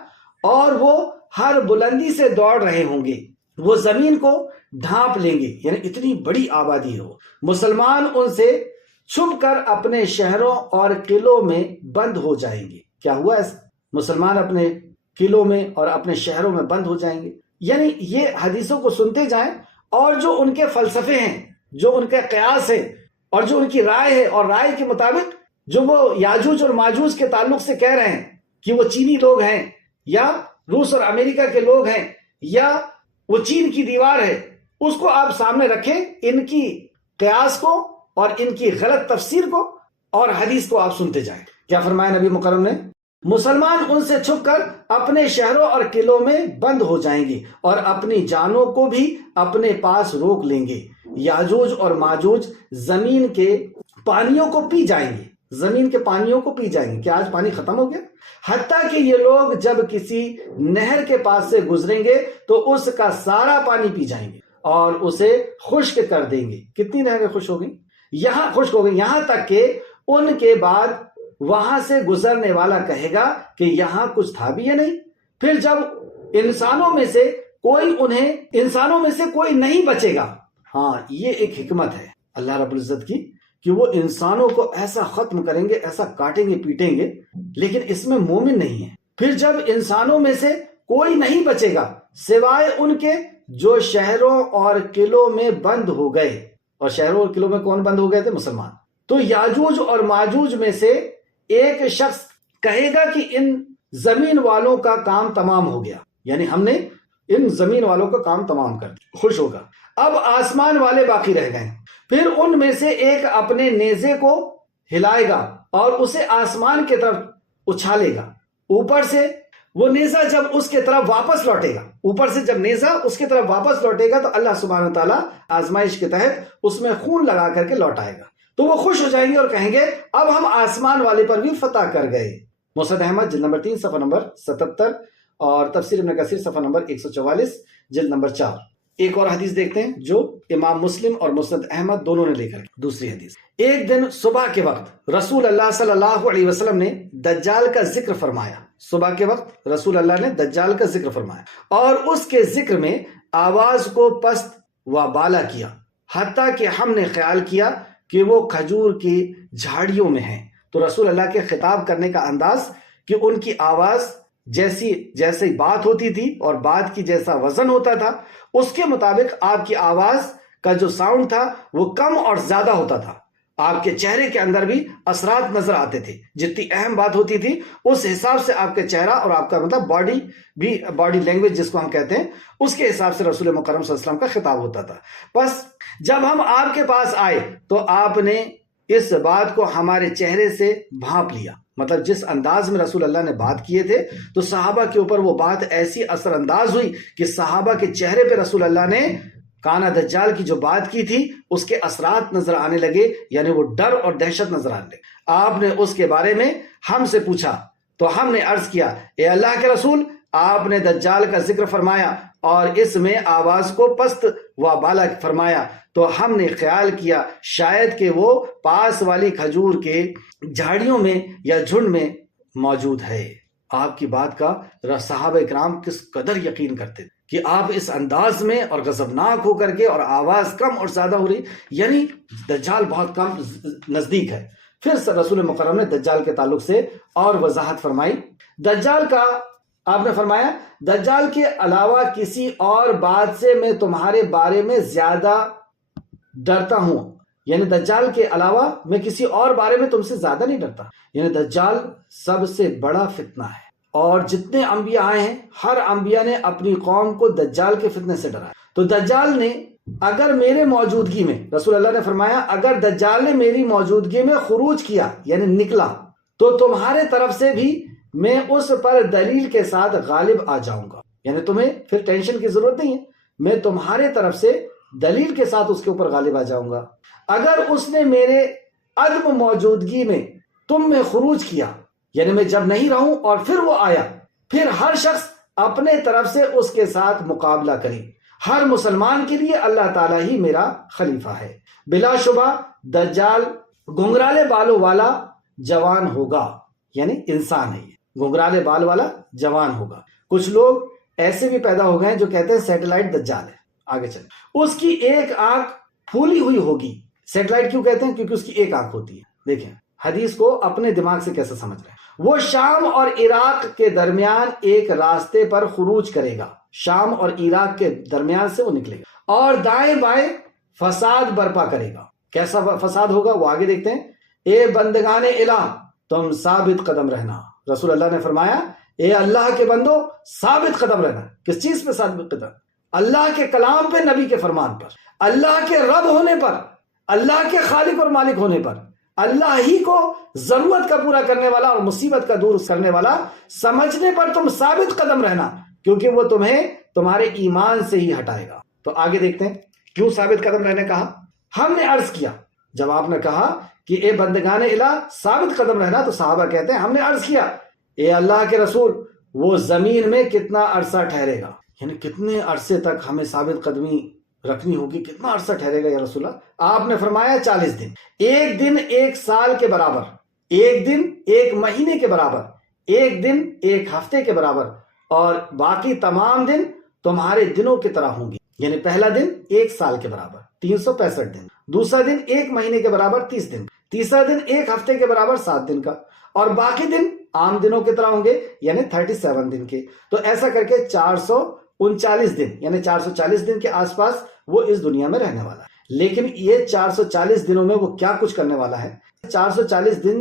اور وہ ہر بلندی سے دوڑ رہے ہوں گے، وہ زمین کو ڈھانپ لیں گے، یعنی اتنی بڑی آبادی ہو. مسلمان ان سے چھپ کر اپنے شہروں اور قلعوں میں بند ہو جائیں گے. کیا ہوا ایسا؟ مسلمان اپنے قلعوں میں اور اپنے شہروں میں بند ہو جائیں گے. یعنی یہ حدیثوں کو سنتے جائیں اور جو ان کے فلسفے ہیں، جو ان کا قیاس ہے اور جو ان کی رائے ہے، اور رائے کے مطابق جو وہ یاجوج اور ماجوج کے تعلق سے کہہ رہے ہیں کہ وہ چینی لوگ ہیں یا روس اور امریکہ کے لوگ ہیں یا وہ چین کی دیوار ہے، اس کو آپ سامنے رکھیں، ان کی قیاس کو اور ان کی غلط تفسیر کو اور حدیث کو آپ سنتے جائیں. کیا فرمایا نبی مکرم نے؟ مسلمان ان سے چھپ کر اپنے شہروں اور قلعوں میں بند ہو جائیں گے اور اپنی جانوں کو بھی اپنے پاس روک لیں گے. یاجوج اور ماجوج زمین کے پانیوں کو پی جائیں گے، زمین کے پانیوں کو پی جائیں گے. کیا آج پانی ختم ہو گیا؟ حتیٰ کہ یہ لوگ جب کسی نہر کے پاس سے گزریں گے تو اس کا سارا پانی پی جائیں گے اور اسے خشک کر دیں گے. کتنی نہریں خشک ہو گئی؟ خشک ہو گئی، یہاں تک کہ ان کے بعد وہاں سے گزرنے والا کہے گا کہ یہاں کچھ تھا بھی یا نہیں. پھر جب انسانوں میں سے کوئی نہیں بچے گا. ہاں، یہ ایک حکمت ہے اللہ رب العزت کی کہ وہ انسانوں کو ایسا ختم کریں گے، ایسا کاٹیں گے، پیٹیں گے، لیکن اس میں مومن نہیں ہے. پھر جب انسانوں میں سے کوئی نہیں بچے گا سوائے ان کے جو شہروں اور قلعوں میں بند ہو گئے. اور شہروں اور قلعوں میں کون بند ہو گئے تھے؟ مسلمان. تو یاجوج اور ماجوج میں سے ایک شخص کہے گا کہ ان زمین والوں کا کام تمام ہو گیا، یعنی ہم نے ان زمین والوں کا کام تمام کر دیا. خوش ہوگا. اب آسمان والے باقی رہ گئے. پھر ان میں سے ایک اپنے نیزے کو ہلائے گا اور اسے آسمان کی طرف اچھالے گا. اوپر سے وہ نیزہ جب اس کے طرف واپس لوٹے گا، اوپر سے جب نیزہ اس کی طرف واپس لوٹے گا تو اللہ سبحانہ تعالیٰ آزمائش کے تحت اس میں خون لگا کر کے لوٹائے گا. تو وہ خوش ہو جائیں گے اور کہیں گے اب ہم آسمان والے پر بھی فتح کر گئے. مسند احمد جلد نمبر 3 صفحہ نمبر 77 اور تفسیر ابن کثیر صفحہ نمبر 144 جلد نمبر 4. ایک اور حدیث دیکھتے ہیں جو امام مسلم اور مسند احمد دونوں نے لے کر. دوسری حدیث، ایک دن صبح کے وقت رسول اللہ صلی اللہ علیہ وسلم نے دجال کا ذکر فرمایا. صبح کے وقت رسول اللہ نے دجال کا ذکر فرمایا اور اس کے ذکر میں آواز کو پست و بالا کیا، حتیٰ کہ ہم نے خیال کیا کہ وہ کھجور کی جھاڑیوں میں ہیں. تو رسول اللہ کے خطاب کرنے کا انداز کہ ان کی آواز جیسی بات ہوتی تھی اور بات کی جیسا وزن ہوتا تھا، اس کے مطابق آپ کی آواز کا جو ساؤنڈ تھا وہ کم اور زیادہ ہوتا تھا. آپ کے چہرے کے اندر بھی اثرات نظر آتے تھے. جتنی اہم بات ہوتی تھی اس حساب سے آپ کا چہرہ اور آپ کا مطلب باڈی لینگویج جس کو ہم کہتے ہیں، اس کے حساب سے رسول مکرم صلی اللہ علیہ وسلم کا خطاب ہوتا تھا. بس جب ہم آپ کے پاس آئے تو آپ نے اس بات کو ہمارے چہرے سے بھانپ لیا. مطلب جس انداز میں رسول اللہ نے بات کیے تھے تو صحابہ کے اوپر وہ بات ایسی اثر انداز ہوئی کہ صحابہ کے چہرے پہ رسول اللہ نے کانا دجال کی جو بات کی تھی اس کے اثرات نظر آنے لگے، یعنی وہ ڈر اور دہشت نظر آنے لگے. آپ نے اس کے بارے میں ہم سے پوچھا تو ہم نے عرض کیا، اے اللہ کے رسول، آپ نے دجال کا ذکر فرمایا اور اس میں آواز کو پست و بالا فرمایا، تو ہم نے خیال کیا شاید کہ وہ پاس والی کھجور کے جھاڑیوں میں یا جھنڈ میں موجود ہے. آپ کی بات کا صحابہ کرام کس قدر یقین کرتے تھے کہ آپ اس انداز میں اور غضبناک ہو کر کے اور آواز کم اور زیادہ ہو رہی، یعنی دجال بہت کم نزدیک ہے. پھر رسول مکرم نے دجال کے تعلق سے اور وضاحت فرمائی. دجال کا آپ نے فرمایا دجال کے علاوہ کسی اور بات سے میں تمہارے بارے میں زیادہ ڈرتا ہوں. یعنی دجال کے علاوہ میں کسی اور بارے میں تم سے زیادہ نہیں ڈرتا. یعنی دجال سب سے بڑا فتنہ ہے، اور جتنے انبیاء آئے ہیں ہر انبیاء نے اپنی قوم کو دجال کے فتنے سے ڈرایا. تو دجال نے اگر میرے موجودگی میں، رسول اللہ نے فرمایا اگر دجال نے میری موجودگی میں خروج کیا یعنی نکلا تو تمہارے طرف سے بھی میں اس پر دلیل کے ساتھ غالب آ جاؤں گا. یعنی تمہیں پھر ٹینشن کی ضرورت نہیں ہے، میں تمہارے طرف سے دلیل کے ساتھ اس کے اوپر غالب آ جاؤں گا. اگر اس نے میرے عدم موجودگی میں تم میں خروج کیا یعنی میں جب نہیں رہوں اور پھر وہ آیا، پھر ہر شخص اپنے طرف سے اس کے ساتھ مقابلہ کرے. ہر مسلمان کے لیے اللہ تعالیٰ ہی میرا خلیفہ ہے. بلا شبہ دجال گھنگرالے بالوں والا جوان ہوگا، یعنی انسان ہے یہ، گھنگرالے بال والا جوان ہوگا. کچھ لوگ ایسے بھی پیدا ہو گئے ہیں جو کہتے ہیں سیٹلائٹ دجال ہے. آگے چلیں. اس کی ایک آنکھ پھولی ہوئی ہوگی. سیٹلائٹ کیوں کہتے ہیں؟ کیونکہ اس کی ایک آنکھ ہوتی ہے. دیکھیں حدیث کو اپنے دماغ سے کیسے سمجھ رہے ہیں. وہ شام اور عراق کے درمیان ایک راستے پر خروج کرے گا. شام اور عراق کے درمیان سے وہ نکلے گا اور دائیں بائیں فساد برپا کرے گا. کیسا فساد ہوگا وہ آگے دیکھتے ہیں. اے بندگان الہ تم ثابت قدم رہنا. رسول اللہ نے فرمایا اے اللہ کے بندو ثابت قدم رہنا. کس چیز پہ ثابت قدم؟ اللہ کے کلام پہ، نبی کے فرمان پر، اللہ کے رب ہونے پر، اللہ کے خالق اور مالک ہونے پر، اللہ ہی کو ضرورت کا پورا کرنے والا اور مصیبت کا دور کرنے والا سمجھنے پر تم ثابت قدم رہنا، کیونکہ وہ تمہیں تمہارے ایمان سے ہی ہٹائے گا. تو آگے دیکھتے ہیں کیوں ثابت قدم رہنے کہا. ہم نے عرض کیا، جب آپ نے کہا کہ اے بندگان الہ ثابت قدم رہنا، تو صحابہ کہتے ہیں ہم نے عرض کیا اے اللہ کے رسول وہ زمین میں کتنا عرصہ ٹھہرے گا؟ یعنی کتنے عرصے تک ہمیں ثابت قدمی رکھنی ہوگی، کتنا عرصہ ٹھہرے گا یا رسول اللہ؟ آپ نے فرمایا 40 دن. ایک دن ایک سال کے برابر، ایک دن ایک مہینے کے برابر، ایک دن ایک ہفتے کے برابر، اور باقی تمام دن تمہارے دنوں کی طرح ہوں گے. یعنی پہلا دن ایک سال کے برابر 365 دن، دوسرا دن ایک مہینے کے برابر 30 دن، تیسرا دن ایک ہفتے کے برابر 7 دن کا، اور باقی دن عام دنوں کی طرح ہوں گے یعنی 37 دن کے. تو ایسا کر کے 439 دن یعنی 440 دن کے آس پاس وہ اس دنیا میں رہنے والا ہے. لیکن یہ 440 دنوں میں وہ کیا کچھ کرنے والا ہے؟ 440 دن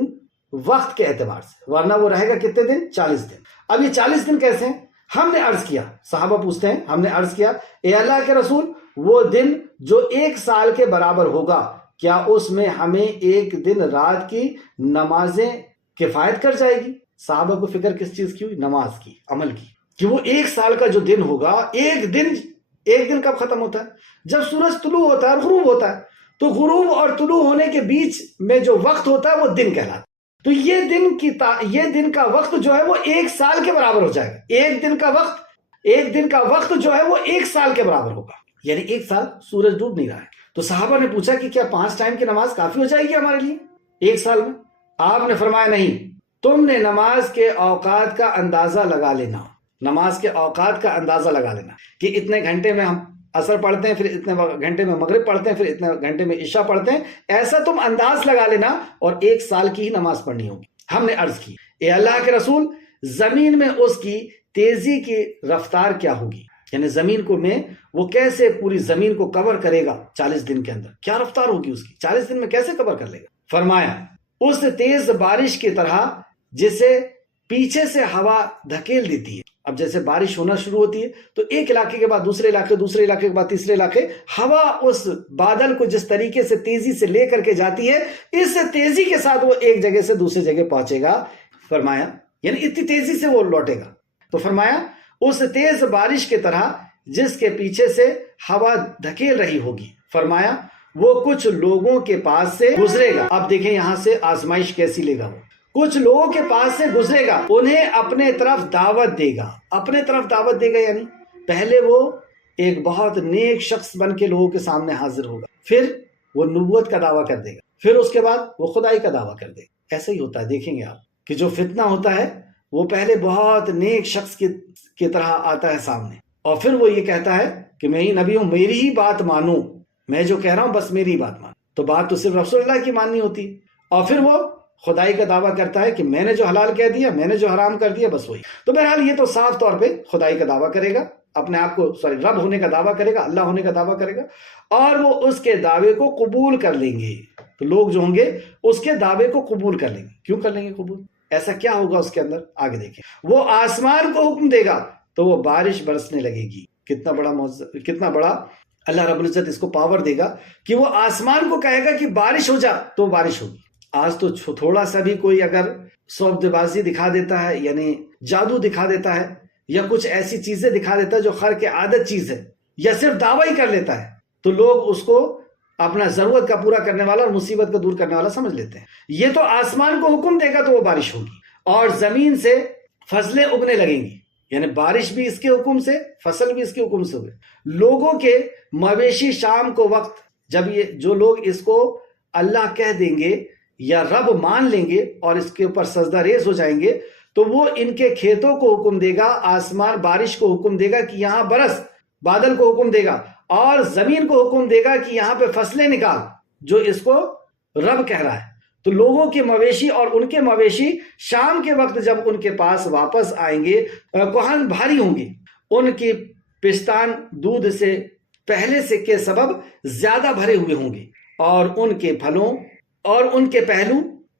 وقت کے اعتبار سے، ورنہ وہ رہے گا کتنے دن؟ 40 دن. اب یہ 40 دن کیسے ہیں؟ ہم نے عرض کیا، صحابہ پوچھتے ہیں ہم نے عرض کیا اے اللہ کے رسول وہ دن جو ایک سال کے برابر ہوگا، کیا اس میں ہمیں ایک دن رات کی نمازیں کفایت کر جائے گی؟ صحابہ کو فکر کس چیز کی ہوئی؟ نماز کی، عمل کی، کہ وہ ایک سال کا جو دن ہوگا، ایک دن کب ختم ہوتا ہے؟ جب سورج طلوع ہوتا ہے اور غروب ہوتا ہے. تو غروب اور طلوع ہونے کے بیچ میں جو وقت ہوتا ہے وہ دن کہلاتا ہے. تو یہ دن کا وقت جو ہے وہ ایک سال کے برابر ہو جائے گا. ایک دن کا وقت جو ہے وہ ایک سال کے برابر ہوگا. یعنی ایک سال سورج ڈوب نہیں رہا ہے. تو صحابہ نے پوچھا کہ کیا 5 ٹائم کی نماز کافی ہو جائے گی ہمارے لیے ایک سال میں؟ آپ نے فرمایا نہیں، تم نے نماز کے اوقات کا اندازہ لگا لینا. نماز کے اوقات کا اندازہ لگا لینا کہ اتنے گھنٹے میں ہم عصر پڑھتے ہیں، پھر اتنے گھنٹے میں مغرب پڑھتے ہیں، پھر اتنے گھنٹے میں عشاء پڑھتے ہیں. ایسا تم انداز لگا لینا اور ایک سال کی ہی نماز پڑھنی ہوگی. ہم نے عرض کی اے اللہ کے رسول زمین میں اس کی تیزی کی رفتار کیا ہوگی؟ یعنی زمین کو وہ کیسے پوری زمین کو کور کرے گا 40 دن کے اندر؟ کیا رفتار ہوگی اس کی؟ 40 دن میں کیسے کور کر لے گا؟ فرمایا اس تیز بارش کی طرح جسے پیچھے سے ہوا دھکیل دیتی ہے. اب جیسے بارش ہونا شروع ہوتی ہے تو ایک علاقے کے بعد دوسرے علاقے کے بعد تیسرے علاقے، ہوا اس بادل کو جس طریقے سے تیزی سے لے کر کے جاتی ہے، اس تیزی کے ساتھ وہ ایک جگہ سے دوسری جگہ پہنچے گا. فرمایا یعنی اتنی تیزی سے وہ لوٹے گا. تو فرمایا اس تیز بارش کی طرح جس کے پیچھے سے ہوا دھکیل رہی ہوگی. فرمایا وہ کچھ لوگوں کے پاس سے گزرے گا. اب دیکھیں یہاں سے آزمائش کیسی لے گا. وہ کچھ لوگوں کے پاس سے گزرے گا، انہیں اپنے طرف دعوت دے گا. اپنے طرف دعوت دے گا یعنی پہلے وہ ایک بہت نیک شخص بن کے لوگوں کے سامنے حاضر ہوگا، پھر وہ نبوت کا دعویٰ کر دے گا، پھر اس کے بعد وہ خدائی کا دعویٰ کر دے گا. ایسا ہی ہوتا ہے. دیکھیں گے آپ کہ جو فتنہ ہوتا ہے وہ پہلے بہت نیک شخص کی طرح آتا ہے سامنے، اور پھر وہ یہ کہتا ہے کہ میں ہی نبی ہوں، میری ہی بات مانو، میں جو کہہ رہا ہوں بس میری بات مانو. تو بات تو صرف رسول اللہ کی ماننی ہوتی ہے. اور پھر وہ خدائی کا دعویٰ کرتا ہے کہ میں نے جو حلال کہہ دیا، میں نے جو حرام کر دیا، بس وہی. تو بہرحال یہ تو صاف طور پہ خدائی کا دعویٰ کرے گا، اپنے آپ کو رب ہونے کا دعویٰ کرے گا، اللہ ہونے کا دعویٰ کرے گا، اور وہ اس کے دعوے کو قبول کر لیں گے. تو لوگ جو ہوں گے اس کے دعوے کو قبول کر لیں گے. کیوں کر لیں گے قبول؟ ایسا کیا ہوگا اس کے اندر؟ آگے دیکھیں. وہ آسمان کو حکم دے گا تو وہ بارش برسنے لگے گی. کتنا بڑا اللہ رب العزت اس کو پاور دے گا کہ وہ آسمان کو کہے گا کہ بارش ہو جا تو بارش ہوگی. آج تو تھوڑا سا بھی کوئی اگر سوبد بازی دکھا دیتا ہے، یعنی جادو دکھا دیتا ہے، یا کچھ ایسی چیزیں دکھا دیتا ہے جو خرق عادت چیز ہے، یا صرف دعویٰ ہی کر لیتا ہے، تو لوگ اس کو اپنا ضرورت کا پورا کرنے والا اور مصیبت کا دور کرنے والا سمجھ لیتے ہیں. یہ تو آسمان کو حکم دے گا تو وہ بارش ہوگی، اور زمین سے فصلیں اگنے لگیں گی. یعنی بارش بھی اس کے حکم سے، فصل بھی اس کے حکم سے ہوئے. لوگوں کے مویشی شام کو وقت، جب یہ جو لوگ اس کو اللہ کہہ دیں گے یا رب مان لیں گے اور اس کے اوپر سجدہ ریز ہو جائیں گے، تو وہ ان کے کھیتوں کو حکم دے گا، آسمان بارش کو حکم دے گا کہ یہاں برس، بادل کو حکم دے گا، اور زمین کو حکم دے گا کہ یہاں پہ فصلیں نکال، جو اس کو رب کہہ رہا ہے. تو لوگوں کے مویشی اور ان کے مویشی شام کے وقت جب ان کے پاس واپس آئیں گے، کوہن بھاری ہوں گے، ان کی پستان دودھ سے پہلے سے کے سبب زیادہ بھرے ہوئے ہوں گے، اور ان کے پھلوں اور ان کے پہلو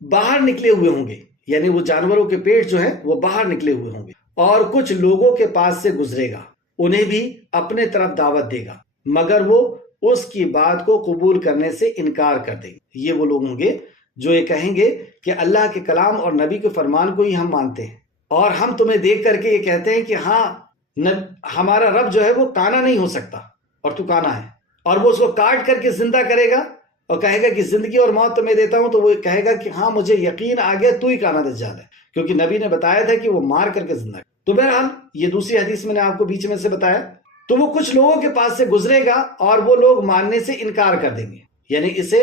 باہر نکلے ہوئے ہوں گے. یعنی وہ جانوروں کے پیٹ جو ہیں وہ باہر نکلے ہوئے ہوں گے. اور کچھ لوگوں کے پاس سے گزرے گا، انہیں بھی اپنے طرف دعوت دے گا، مگر وہ اس کی بات کو قبول کرنے سے انکار کر دیں گے. یہ وہ لوگ ہوں گے جو یہ کہیں گے کہ اللہ کے کلام اور نبی کے فرمان کو ہی ہم مانتے ہیں، اور ہم تمہیں دیکھ کر کے یہ کہتے ہیں کہ ہاں ہمارا رب جو ہے وہ کانا نہیں ہو سکتا اور تو کانا ہے. اور وہ اس کو کاٹ کر کے زندہ کرے گا اور کہے گا کہ زندگی اور موت تمہیں دیتا ہوں، تو وہ کہے گا کہ ہاں مجھے یقین آ گیا تو ہی کانا دجال ہے، کیونکہ نبی نے بتایا تھا کہ وہ مار کر کے زندہ. تو بہرحال یہ دوسری حدیث میں نے آپ کو بیچ میں سے بتایا. تو وہ کچھ لوگوں کے پاس سے گزرے گا اور وہ لوگ ماننے سے انکار کر دیں گے، یعنی اسے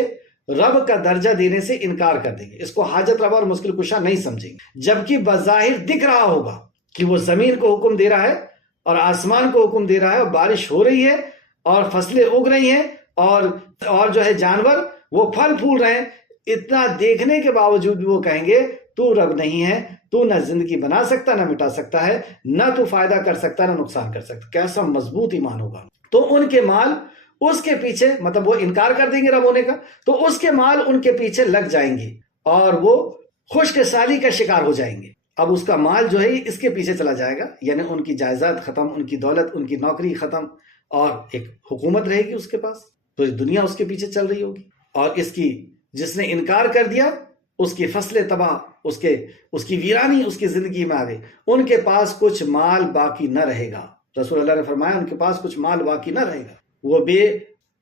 رب کا درجہ دینے سے انکار کر دیں گے، اس کو حاجت روا اور مشکل کشا نہیں سمجھیں گے. جبکہ بظاہر دکھ رہا ہوگا کہ وہ زمین کو حکم دے رہا ہے اور آسمان کو حکم دے رہا ہے، اور بارش ہو رہی ہے اور فصلیں اگ رہی ہیں، اور جو ہے جانور وہ پھل پھول رہے ہیں. اتنا دیکھنے کے باوجود بھی وہ کہیں گے تو رب نہیں ہے، تو نہ زندگی بنا سکتا، نہ مٹا سکتا ہے، نہ تو فائدہ کر سکتا، نہ نقصان کر سکتا. کیسا مضبوط ایمان ہوگا. تو ان کے مال اس کے پیچھے، مطلب وہ انکار کر دیں گے رب ہونے کا، تو اس کے مال ان کے پیچھے لگ جائیں گے اور وہ خشک سالی کا شکار ہو جائیں گے. اب اس کا مال جو ہے اس کے پیچھے چلا جائے گا، یعنی ان کی جائیداد ختم، ان کی دولت، ان کی نوکری ختم، اور ایک حکومت رہے گی اس کے پاس، تو دنیا اس کے پیچھے چل رہی ہوگی. اور اس کی جس نے انکار کر دیا اس کی فصلیں تباہ، اس کی ویرانی اس کی زندگی میں آ گئی. ان کے پاس کچھ مال باقی نہ رہے گا. رسول اللہ نے فرمایا ان کے پاس کچھ مال باقی نہ رہے گا. وہ بے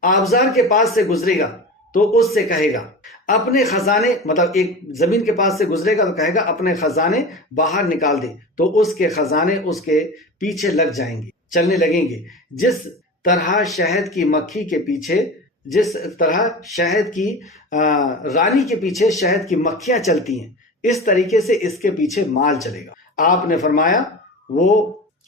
آبزار کے پاس سے گزرے گا تو اس سے کہے گا اپنے خزانے، مطلب ایک زمین کے پاس سے گزرے گا تو کہے گا اپنے خزانے باہر نکال دے، تو اس کے خزانے اس کے پیچھے لگ جائیں گے، چلنے لگیں گے. جس طرح شہد کی مکھی کے پیچھے، جس طرح شہد کی رانی کے پیچھے شہد کی مکھیاں چلتی ہیں، اس طریقے سے اس کے پیچھے مال چلے گا. آپ نے فرمایا وہ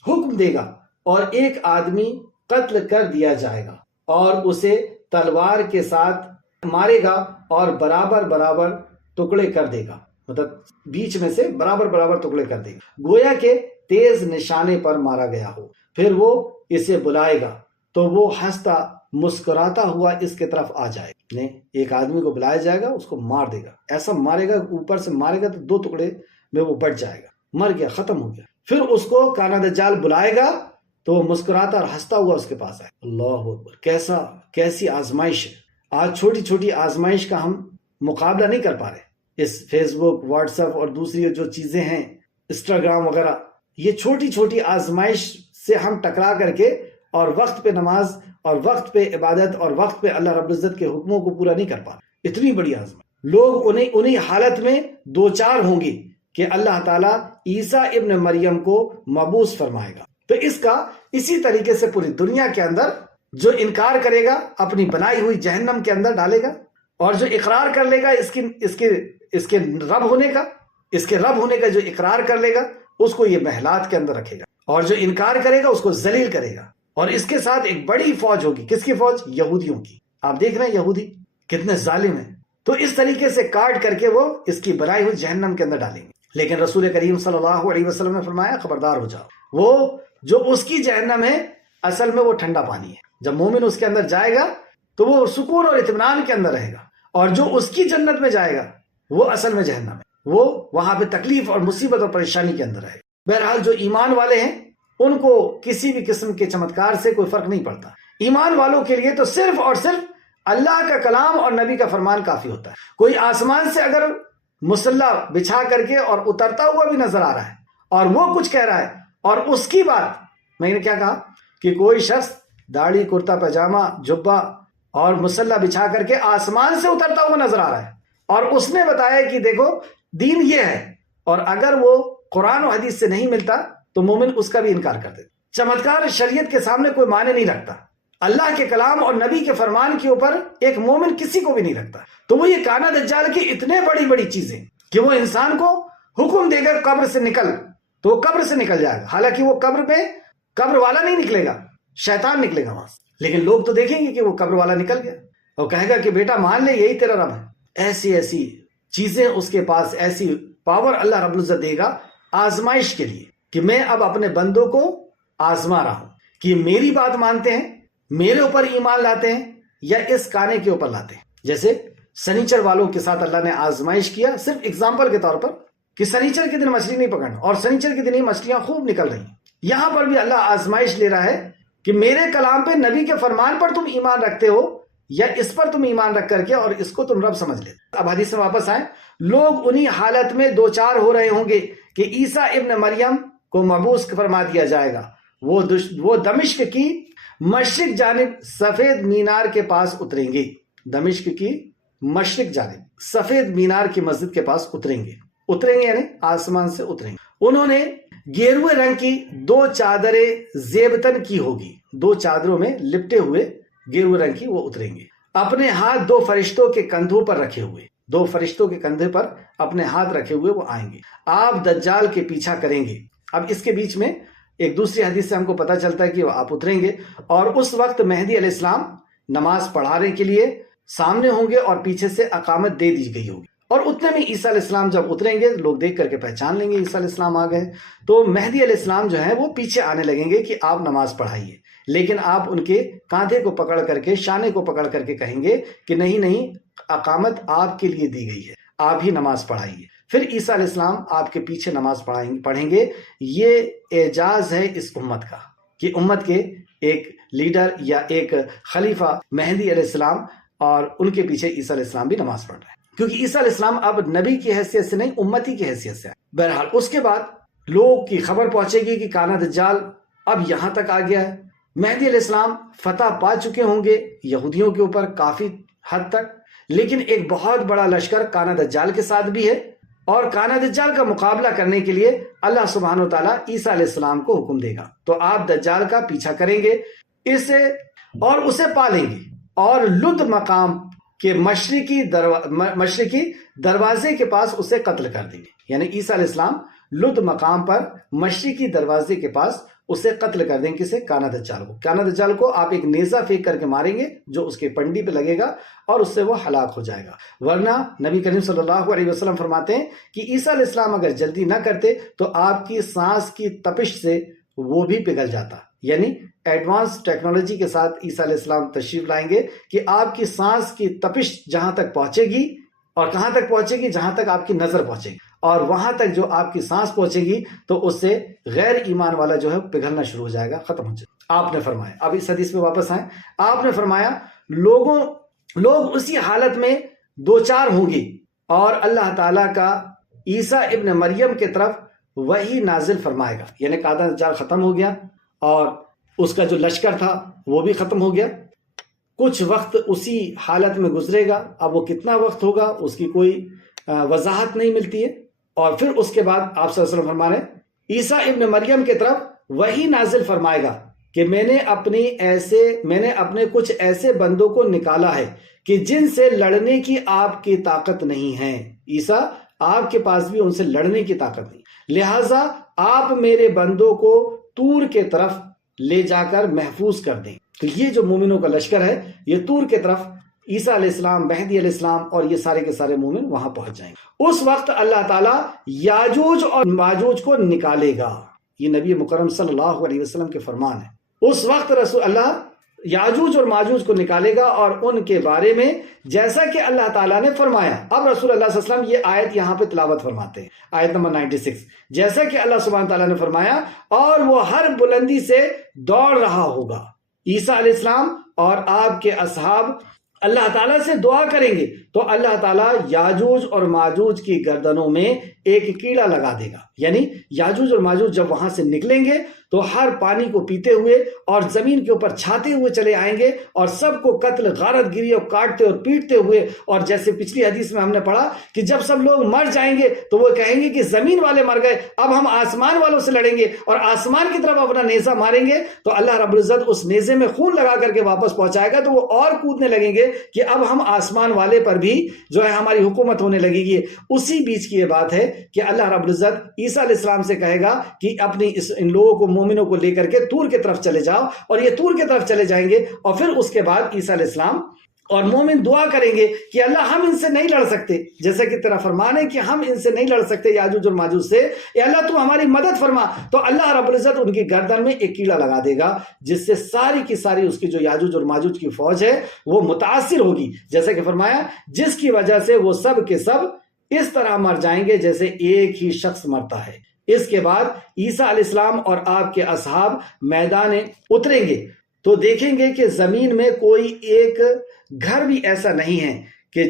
حکم دے گا اور ایک آدمی قتل کر دیا جائے گا اور اسے تلوار کے ساتھ مارے گا اور برابر برابر ٹکڑے کر دے گا، مطلب بیچ میں سے برابر برابر ٹکڑے کر دے گا، گویا کہ تیز نشانے پر مارا گیا ہو. پھر وہ اسے بلائے گا تو وہ ہنستا مسکراتا ہوا اس کے طرف آ جائے گا. ایک آدمی کو بلایا جائے گا، اس کو مار دے گا، ایسا مارے گا، اوپر سے مارے گا تو 2 ٹکڑے میں وہ بٹ جائے گا، مر گیا، ختم ہو گیا. پھر اس کو کانا دجال بلائے گا تو وہ مسکراتا اور ہنستا ہوا اس کے پاس آئے. اللہ اکبر، کیسی آزمائش ہے. آج چھوٹی چھوٹی آزمائش کا ہم مقابلہ نہیں کر پا رہے. اس فیس بک، واٹس ایپ اور دوسری جو چیزیں ہیں، انسٹاگرام وغیرہ، یہ چھوٹی چھوٹی آزمائش سے ہم ٹکرا کر کے اور وقت پہ نماز اور وقت پہ عبادت اور وقت پہ اللہ رب العزت کے حکموں کو پورا نہیں کر پا رہے. اتنی بڑی آزمائش. لوگ انہی حالت میں 2-4 ہوں گے کہ اللہ تعالیٰ عیسیٰ ابن مریم کو مبعوث فرمائے گا. تو اس کا اسی طریقے سے پوری دنیا کے اندر جو انکار کرے گا اپنی بنائی ہوئی جہنم کے اندر ڈالے گا، اور جو اقرار کر لے گا اس کے رب ہونے کا جو اقرار کر لے گا اس کو یہ محلات کے اندر رکھے گا، اور جو انکار کرے گا اس کو ذلیل کرے گا. اور اس کے ساتھ ایک بڑی فوج ہوگی. کس کی فوج؟ یہودیوں کی. آپ دیکھ رہے ہیں یہودی کتنے ظالم ہیں. تو اس طریقے سے کاٹ کر کے وہ اس کی بنائی ہوئی جہنم کے اندر ڈالیں گے. لیکن رسول کریم صلی اللہ علیہ وسلم نے فرمایا خبردار ہو جاؤ، وہ جو اس کی جہنم ہے اصل میں وہ ٹھنڈا پانی ہے. جب مومن اس کے اندر جائے گا تو وہ سکون اور اطمینان کے اندر رہے گا، اور جو اس کی جنت میں جائے گا وہ اصل میں جہنم ہے، وہ وہاں پہ تکلیف اور مصیبت اور پریشانی کے اندر رہے گا. بہرحال جو ایمان والے ہیں ان کو کسی بھی قسم کے چمتکار سے کوئی فرق نہیں پڑتا. ایمان والوں کے لیے تو صرف اور صرف اللہ کا کلام اور نبی کا فرمان کافی ہوتا ہے. کوئی آسمان سے اگر مسلح بچھا کر کے اور اترتا ہوا بھی نظر آ رہا ہے اور وہ کچھ کہہ رہا ہے، اور اس کی بات میں نے کیا کہا کہ کوئی شخص داڑھی کرتا پاجامہ جبہ اور مسلح بچھا کر کے آسمان سے اترتا ہوا نظر آ رہا ہے اور اس نے بتایا کہ دیکھو دین یہ ہے، اور اگر وہ قرآن و حدیث سے نہیں ملتا تو مومن اس کا بھی انکار کر دیتا. چمتکار شریعت کے سامنے کوئی معنی نہیں رکھتا. اللہ کے کلام اور نبی کے فرمان کے اوپر ایک مومن کسی کو بھی نہیں رکھتا. تو وہ یہ کانا دجال کی اتنے بڑی بڑی چیزیں کہ وہ انسان کو حکم دے گا قبر سے نکل، تو وہ قبر سے نکل جائے گا. حالانکہ وہ قبر پہ قبر والا نہیں نکلے گا، شیطان نکلے گا وہاں سے. لیکن لوگ تو دیکھیں گے کہ وہ قبر والا نکل گیا اور کہے گا کہ بیٹا مان لے یہی تیرا رب ہے. ایسی ایسی چیزیں اس کے پاس، ایسی پاور اللہ رب العزت دے گا آزمائش کے لیے کہ میں اب اپنے بندوں کو آزما رہا ہوں کہ میری بات مانتے ہیں، میرے اوپر ایمان لاتے ہیں یا اس کانے کے اوپر لاتے ہیں. جیسے سنیچر والوں کے ساتھ اللہ نے آزمائش کیا صرف اگزامپل کے طور پر کہ سنیچر کے دن مچھلی نہیں پکڑنا، اور سنیچر کے دن ہی مچھلیاں خوب نکل رہی ہیں. یہاں پر بھی اللہ آزمائش لے رہا ہے کہ میرے کلام پہ، نبی کے فرمان پر تم ایمان رکھتے ہو یا اس پر تم ایمان رکھ کر کے اور اس کو تم رب سمجھ لیتے. اب حدیث میں واپس آئیں. لوگ انہی حالت میں دو چار ہو رہے ہوں گے کہ عیسیٰ ابن مریم کو مبعوث فرما دیا جائے گا. وہ دمشق کی مشرق جانب سفید مینار کے پاس اتریں گے. دمشق کی مشرق جانب سفید مینار کی مسجد کے پاس اتریں گے یعنی آسمان سے اتریں گے. انہوں نے گیروے رنگ کی 2 چادریں زیبتن کی ہوگی، 2 چادروں میں لپٹے ہوئے گیروے رنگ کی وہ اتریں گے. اپنے ہاتھ 2 فرشتوں کے کندھوں پر رکھے ہوئے، 2 فرشتوں کے کندھے پر اپنے ہاتھ رکھے ہوئے وہ آئیں گے. آپ دجال کے پیچھا کریں گے. اب اس کے بیچ میں ایک دوسری حدیث سے ہم کو پتہ چلتا ہے کہ وہ آپ اتریں گے اور اس وقت مہدی علیہ السلام نماز پڑھانے کے لیے سامنے ہوں گے اور پیچھے سے اقامت دے دی گئی ہوگی. اور اتنے میں عیسیٰ علیہ السلام جب اتریں گے لوگ دیکھ کر کے پہچان لیں گے عیسیٰ علیہ السلام آ گئے. تو مہدی علیہ السلام جو ہیں وہ پیچھے آنے لگیں گے کہ آپ نماز پڑھائیے، لیکن آپ ان کے کاندھے کو پکڑ کر کے، شانے کو پکڑ کر کے کہیں گے کہ نہیں اقامت آپ کے لیے دی گئی ہے، آپ ہی نماز پڑھائیے. پھر عیسیٰ علیہ السلام آپ کے پیچھے نماز پڑھیں گے. یہ اعجاز ہے اس امت کا کہ امت کے ایک لیڈر یا ایک خلیفہ مہدی علیہ السلام اور ان کے پیچھے عیسیٰ علیہ السلام بھی نماز پڑھ رہے ہیں، کیونکہ عیسیٰ علیہ السلام اب نبی کی حیثیت سے نہیں، امتی کی حیثیت سے. بہرحال اس کے بعد لوگ کی خبر پہنچے گی کہ کانا دجال اب یہاں تک آ گیا ہے. مہدی علیہ السلام فتح پا چکے ہوں گے یہودیوں کے اوپر کافی حد تک، لیکن ایک بہت بڑا لشکر کانا دجال کے ساتھ بھی ہے، اور کانا دجال کا مقابلہ کرنے کے لیے اللہ سبحانہ وتعالیٰ عیسیٰ علیہ السلام کو حکم دے گا. تو آپ دجال کا پیچھا کریں گے اسے اور اسے پالیں گے، اور لد مقام کے مشرقی دروازے کے پاس اسے قتل کر دیں گے. یعنی عیسیٰ علیہ السلام لد مقام پر مشرقی دروازے کے پاس اسے قتل کر دیں. کسے؟ کانا دجال کو. کانا دجال کو آپ ایک نیزہ پھینک کر کے ماریں گے جو اس کے پنڈی پہ لگے گا اور اس سے وہ ہلاک ہو جائے گا. ورنہ نبی کریم صلی اللہ علیہ وسلم فرماتے ہیں کہ عیسیٰ علیہ السلام اگر جلدی نہ کرتے تو آپ کی سانس کی تپش سے وہ بھی پگھل جاتا. یعنی ایڈوانس ٹیکنالوجی کے ساتھ عیسیٰ علیہ السلام تشریف لائیں گے کہ آپ کی سانس کی تپش جہاں تک پہنچے گی، اور کہاں تک پہنچے گی؟ جہاں تک آپ کی نظر پہنچے گی، اور وہاں تک جو آپ کی سانس پہنچے گی تو اس سے غیر ایمان والا جو ہے پگھلنا شروع ہو جائے گا، ختم ہو جائے گا. آپ نے فرمایا، اب اس حدیث میں واپس آئیں، آپ نے فرمایا لوگ اسی حالت میں دو چار ہوں گے اور اللہ تعالیٰ کا عیسیٰ ابن مریم کے طرف وہی نازل فرمائے گا. یعنی کانا دجال ختم ہو گیا اور اس کا جو لشکر تھا وہ بھی ختم ہو گیا. کچھ وقت اسی حالت میں گزرے گا، اب وہ کتنا وقت ہوگا اس کی کوئی وضاحت نہیں ملتی ہے. اور پھر اس کے بعد آپ صلی اللہ علیہ وسلم فرما رہے ہیں عیسیٰ ابن مریم کی طرف وہی نازل فرمائے گا کہ میں نے اپنے کچھ ایسے بندوں کو نکالا ہے کہ جن سے لڑنے کی آپ کی طاقت نہیں ہے. عیسیٰ آپ کے پاس بھی ان سے لڑنے کی طاقت نہیں، لہٰذا آپ میرے بندوں کو طور کے طرف لے جا کر محفوظ کر دیں. تو یہ جو مومنوں کا لشکر ہے یہ طور کے طرف عیسیٰ علیہ السلام، مہدی علیہ السلام اور یہ سارے کے سارے مومن وہاں پہنچ جائیں گے۔ اس وقت اللہ تعالیٰ یاجوج اور ماجوج کو نکالے گا، یہ نبی مکرم صلی اللہ علیہ وسلم کے فرمان ہے۔ اس وقت رسول اللہ یاجوج اور ماجوج کو نکالے گا اور ان کے بارے میں جیسا کہ اللہ تعالیٰ نے فرمایا۔ اب رسول اللہ صلی اللہ علیہ وسلم یہ آیت یہاں پہ تلاوت فرماتے ہیں، آیت نمبر 96، جیسا کہ اللہ سبحانہ تعالیٰ نے فرمایا، اور وہ ہر بلندی سے دوڑ رہا ہوگا۔ عیسیٰ علیہ السلام اور آپ کے اصحاب اللہ تعالیٰ سے دعا کریں گے تو اللہ تعالیٰ یاجوج اور ماجوج کی گردنوں میں ایک کیڑا لگا دے گا، یعنی یاجوج اور ماجوج جب وہاں سے نکلیں گے تو ہر پانی کو پیتے ہوئے اور زمین کے اوپر چھاتے ہوئے چلے آئیں گے اور سب کو قتل غارت گری اور کاٹتے اور پیٹتے ہوئے، اور جیسے پچھلی حدیث میں ہم نے پڑھا کہ جب سب لوگ مر جائیں گے تو وہ کہیں گے کہ زمین والے مر گئے، اب ہم آسمان والوں سے لڑیں گے اور آسمان کی طرف اپنا نیزہ ماریں گے، تو اللہ رب العزت اس نیزے میں خون لگا کر کے واپس پہنچائے گا، تو وہ اور کودنے لگیں گے کہ اب ہم آسمان والے پر بھی جو ہے ہماری حکومت ہونے لگے گی۔ اسی بیچ کی یہ بات ہے کہ اللہ رب العزت عیسیٰ علیہ السلام سے کہے گا کہ اپنی ان لوگوں کو، مومنوں کو لے کر کے طور کی طرف چلے جاؤ، اور یہ طور کی طرف چلے جائیں گے، اور پھر اس کے بعد عیسیٰ علیہ السلام اور مومن دعا کریں گے کہ اللہ ہم ان سے نہیں لڑ سکتے، جیسا کہ تیرا فرمان ہے کہ ہم ان سے نہیں لڑ سکتے یاجوج اور ماجوج سے، اے اللہ تو ہماری مدد فرما، تو اللہ رب العزت ان کی گردن میں ایک کیڑا لگا دے گا، جس سے ساری کی ساری اس کی جو یاجوج اور ماجوج کی فوج ہے وہ متاثر ہوگی، جیسا کہ فرمایا جس کی وجہ سے وہ سب کے سب اس طرح مر جائیں گے جیسے ایک ہی شخص مرتا ہے۔ اس کے بعد عیسیٰ علیہ السلام اور آپ کے اصحاب میدان اتریں گے تو دیکھیں گے کہ زمین میں کوئی ایک گھر بھی ایسا نہیں ہے کہ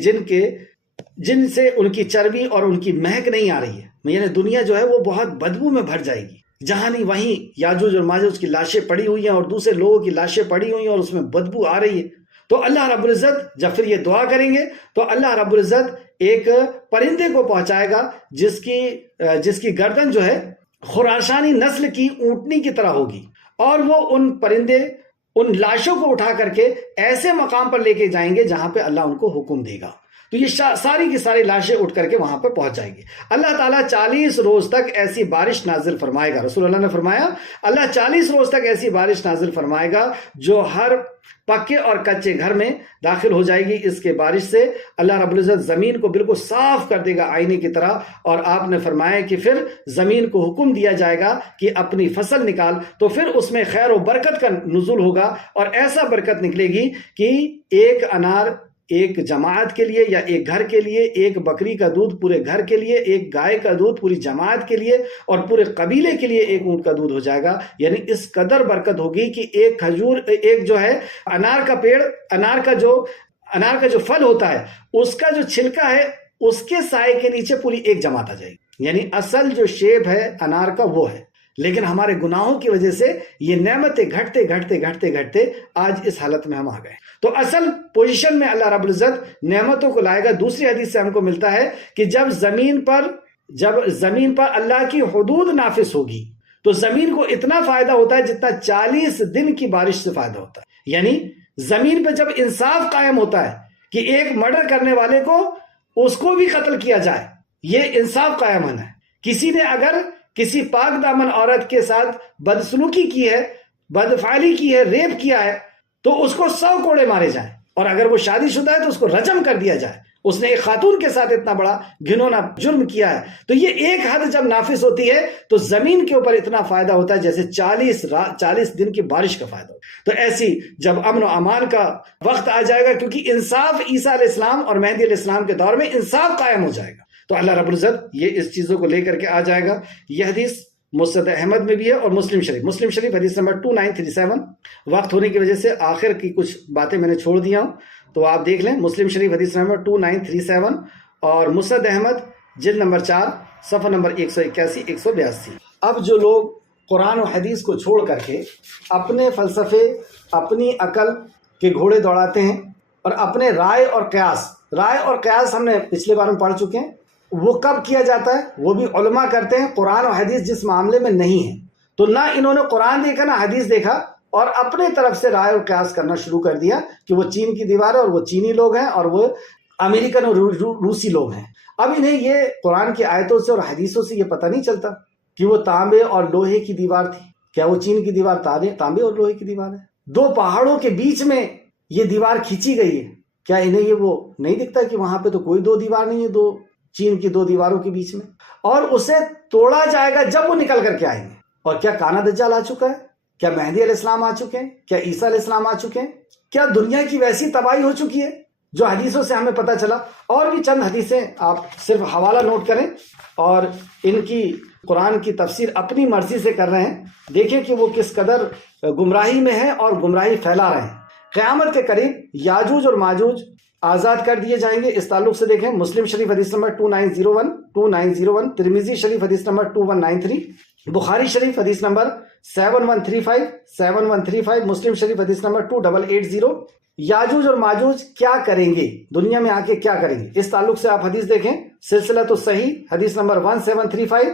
جن سے ان کی چربی اور ان کی مہک نہیں آ رہی ہے، یعنی دنیا جو ہے وہ بہت بدبو میں بھر جائے گی، جہاں نہیں وہیں یاجوج اور ماجوج کی لاشیں پڑی ہوئی ہیں اور دوسرے لوگوں کی لاشیں پڑی ہوئی ہیں اور اس میں بدبو آ رہی ہے۔ تو اللہ رب العزت جب پھر یہ دعا کریں گے تو اللہ رب العزت ایک پرندے کو پہنچائے گا جس کی گردن جو ہے خراشانی نسل کی اونٹنی کی طرح ہوگی، اور وہ ان لاشوں کو اٹھا کر کے ایسے مقام پر لے کے جائیں گے جہاں پہ اللہ ان کو حکم دے گا، تو یہ ساری کی ساری لاشیں اٹھ کر کے وہاں پہ پہنچ جائیں گے۔ اللہ تعالیٰ 40 روز تک ایسی بارش نازل فرمائے گا، رسول اللہ نے فرمایا اللہ 40 روز تک ایسی بارش نازل فرمائے گا جو ہر پکے اور کچے گھر میں داخل ہو جائے گی۔ اس کے بارش سے اللہ رب العزت زمین کو بالکل صاف کر دے گا آئینے کی طرح، اور آپ نے فرمایا کہ پھر زمین کو حکم دیا جائے گا کہ اپنی فصل نکال، تو پھر اس میں خیر و برکت کا نزول ہوگا، اور ایسا برکت نکلے گی کہ ایک انار ایک جماعت کے لیے یا ایک گھر کے لیے، ایک بکری کا دودھ پورے گھر کے لیے، ایک گائے کا دودھ پوری جماعت کے لیے، اور پورے قبیلے کے لیے ایک اونٹ کا دودھ ہو جائے گا۔ یعنی اس قدر برکت ہوگی کہ ایک کھجور، ایک جو ہے انار کا پیڑ، انار کا جو پھل ہوتا ہے اس کا جو چھلکا ہے اس کے سائے کے نیچے پوری ایک جماعت آ جائے گی۔ یعنی اصل جو شیب ہے انار کا وہ ہے، لیکن ہمارے گناہوں کی وجہ سے یہ نعمتیں گھٹتے گھٹتے گھٹتے گھٹتے آج اس حالت میں ہم آ گئے۔ تو اصل پوزیشن میں اللہ رب العزت نعمتوں کو لائے گا۔ دوسری حدیث سے ہم کو ملتا ہے کہ جب زمین پر اللہ کی حدود نافذ ہوگی تو زمین کو اتنا فائدہ ہوتا ہے جتنا 40 دن کی بارش سے فائدہ ہوتا ہے۔ یعنی زمین پہ جب انصاف قائم ہوتا ہے کہ ایک مرڈر کرنے والے کو اس کو بھی قتل کیا جائے، یہ انصاف قائم ہونا ہے۔ کسی نے اگر کسی پاک دامن عورت کے ساتھ بدسلوکی کی ہے، بدفعلی کی ہے، ریپ کیا ہے، تو اس کو 100 کوڑے مارے جائیں، اور اگر وہ شادی شدہ ہے تو اس کو رجم کر دیا جائے۔ اس نے ایک خاتون کے ساتھ اتنا بڑا گھنونا جرم کیا ہے، تو یہ ایک حد جب نافذ ہوتی ہے تو زمین کے اوپر اتنا فائدہ ہوتا ہے جیسے 40 دن کی بارش کا فائدہ ہوتا ہے۔ تو ایسی جب امن و امان کا وقت آ جائے گا، کیونکہ انصاف عیسیٰ علیہ السلام اور مہدی علیہ السلام کے دور میں انصاف قائم ہو جائے گا، تو اللہ رب العزت یہ اس چیزوں کو لے کر کے آ جائے گا۔ یہ حدیث مسند احمد میں بھی ہے اور مسلم شریف حدیث نمبر 2937۔ وقت ہونے کی وجہ سے آخر کی کچھ باتیں میں نے چھوڑ دیا ہوں، تو آپ دیکھ لیں مسلم شریف حدیث نمبر 2937 اور مسند احمد جلد نمبر 4 صفحہ نمبر 181 182۔ اب جو لوگ قرآن و حدیث کو چھوڑ کر کے اپنے فلسفے، اپنی عقل کے گھوڑے دوڑاتے ہیں اور اپنے رائے اور قیاس ہم نے پچھلے بار میں پڑھ چکے ہیں، وہ کب کیا جاتا ہے؟ وہ بھی علماء کرتے ہیں۔ قرآن و حدیث جس معاملے میں نہیں ہے، تو نہ انہوں نے قرآن دیکھا نہ حدیث دیکھا، اور اپنے طرف سے رائے اور قیاس کرنا شروع کر دیا کہ وہ چین کی دیوار ہے اور وہ چینی لوگ ہیں اور وہ امریکن اور روسی لوگ ہیں۔ اب انہیں یہ قرآن کی آیتوں سے اور حدیثوں سے یہ پتہ نہیں چلتا کہ وہ تانبے اور لوہے کی دیوار تھی۔ کیا وہ چین کی دیوار تانبے اور لوہے کی دیوار ہے؟ 2 پہاڑوں کے بیچ میں یہ دیوار کھینچی گئی ہے، کیا انہیں یہ وہ نہیں دکھتا کہ وہاں پہ تو کوئی دو دیوار نہیں ہے، دو چین کی دو دیواروں کے بیچ میں، اور اسے توڑا جائے گا جب وہ نکل کر کے آئیں گے؟ اور کیا کانا دجال آ چکا ہے؟ کیا مہدی علیہ السلام آ چکے ہیں؟ کیا عیسیٰ علیہ السلام آ چکے ہیں؟ کیا دنیا کی ویسی تباہی ہو چکی ہے جو حدیثوں سے ہمیں پتہ چلا؟ اور بھی چند حدیثیں آپ صرف حوالہ نوٹ کریں، اور ان کی قرآن کی تفسیر اپنی مرضی سے کر رہے ہیں، دیکھیں کہ وہ کس قدر گمراہی میں ہیں اور گمراہی پھیلا رہے ہیں۔ قیامت کے قریب یاجوج اور ماجوج آزاد کر دیے جائیں گے، اس تعلق سے دیکھیں مسلم شریف حدیث نمبر 2901، ترمذی شریف حدیث نمبر 2193، بخاری شریف حدیث نمبر 7135، مسلم شریف حدیث نمبر 2880۔ یاجوج اور ماجوج کیا کریں گے، دنیا میں آ کے کیا کریں گے، اس تعلق سے آپ حدیث دیکھیں سلسلہ تو صحیح حدیث نمبر 1735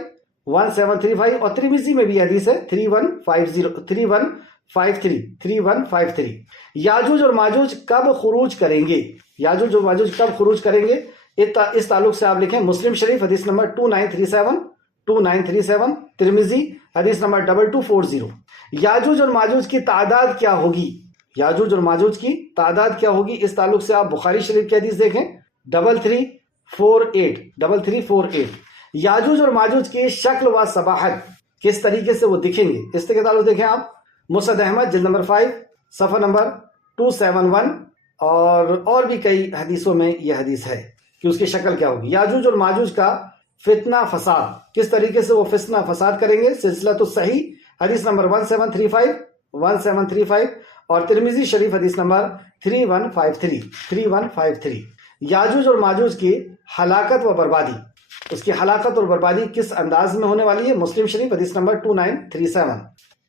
اور ترمذی میں بھی حدیث ہے 3153۔ یاجوج اور ماجوج کب خروج کریں گے، یاجوج اور ماجوج کب خروج کریں گے، اس تعلق سے آپ لکھیں مسلم شریف حدیث نمبر 2937، ترمذی حدیث نمبر 2240۔ یاجوج اور ماجوج کی تعداد کیا ہوگی، یاجوج اور ماجوج کی تعداد کیا ہوگی، اس تعلق سے آپ بخاری شریف کی حدیث دیکھیں 3348۔ یاجوج اور ماجوج کی شکل و صباحت کس طریقے سے وہ دکھیں گے، اس کے تعلق دیکھیں آپ مسند احمد جلد نمبر 5 صفحہ نمبر 271، اور بھی کئی حدیثوں میں یہ حدیث ہے کہ اس کی شکل کیا ہوگی۔ یاجوج اور ماجوج کا فتنہ فساد کس طریقے سے وہ فتنہ فساد کریں گے، سلسلہ تو صحیح حدیث نمبر 1735 اور ترمذی شریف حدیث نمبر 3153۔ یاجوج اور ماجوج کی ہلاکت و بربادی، اس کی ہلاکت اور بربادی کس انداز میں ہونے والی ہے، مسلم شریف حدیث نمبر 2937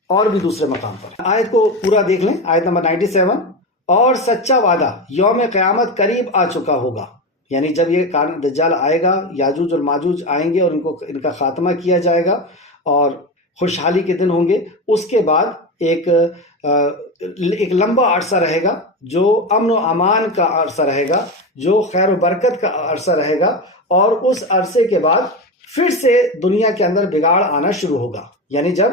اور بھی دوسرے مقام پر۔ آیت کو پورا دیکھ لیں، آیت نمبر 97، اور سچا وعدہ یوم قیامت قریب آ چکا ہوگا، یعنی جب یہ دجال آئے گا، یاجوج اور ماجوج آئیں گے اور ان کا خاتمہ کیا جائے گا اور خوشحالی کے دن ہوں گے، اس کے بعد ایک لمبا عرصہ رہے گا جو امن و امان کا عرصہ رہے گا، جو خیر و برکت کا عرصہ رہے گا، اور اس عرصے کے بعد پھر سے دنیا کے اندر بگاڑ آنا شروع ہوگا، یعنی جب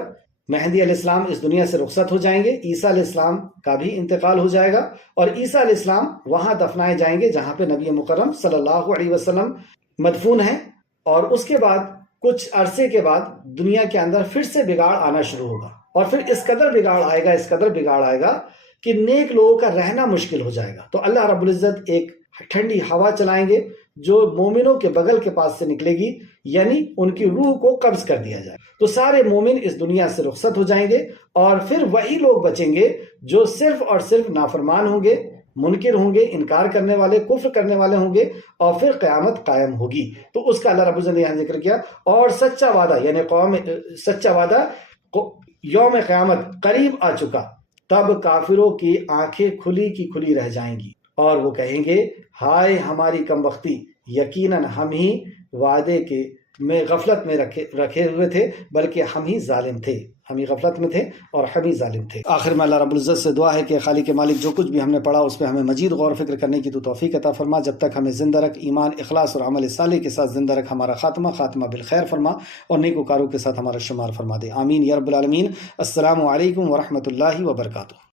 مہدی علیہ السلام اس دنیا سے رخصت ہو جائیں گے، عیسیٰ علیہ السلام کا بھی انتقال ہو جائے گا، اور عیسیٰ علیہ السلام وہاں دفنائے جائیں گے جہاں پہ نبی مکرم صلی اللہ علیہ وسلم مدفون ہیں، اور اس کے بعد کچھ عرصے کے بعد دنیا کے اندر پھر سے بگاڑ آنا شروع ہوگا، اور پھر اس قدر بگاڑ آئے گا کہ نیک لوگوں کا رہنا مشکل ہو جائے گا۔ تو اللہ رب العزت ایک ٹھنڈی ہوا چلائیں گے جو مومنوں کے بغل کے پاس سے نکلے گی، یعنی ان کی روح کو قبض کر دیا جائے، تو سارے مومن اس دنیا سے رخصت ہو جائیں گے، اور پھر وہی لوگ بچیں گے جو صرف اور صرف نافرمان ہوں گے، منکر ہوں گے، انکار کرنے والے، کفر کرنے والے ہوں گے، اور پھر قیامت قائم ہوگی۔ تو اس کا اللہ رب العزت نے یہاں ذکر کیا، اور سچا وعدہ یعنی سچا وعدہ یوم قیامت قریب آ چکا، تب کافروں کی آنکھیں کھلی کی کھلی رہ جائیں گی، اور وہ کہیں گے ہائے ہماری کم بختی، یقیناً ہم ہی وعدے کے میں غفلت میں رکھے ہوئے تھے، بلکہ ہم ہی ظالم تھے، ہم ہی غفلت میں تھے اور ہم ہی ظالم تھے۔ آخر میں اللہ رب العزت سے دعا ہے کہ خالق مالک جو کچھ بھی ہم نے پڑھا اس پہ ہمیں مزید غور و فکر کرنے کی تو توفیق عطا فرما، جب تک ہمیں زندہ رکھ، ایمان، اخلاص اور عمل صالح کے ساتھ زندہ رکھ، ہمارا خاتمہ بالخیر فرما، اور نیکوکاروں کے ساتھ ہمارا شمار فرما دے، آمین یا رب العالمین۔ السلام علیکم ورحمۃ اللہ وبرکاتہ۔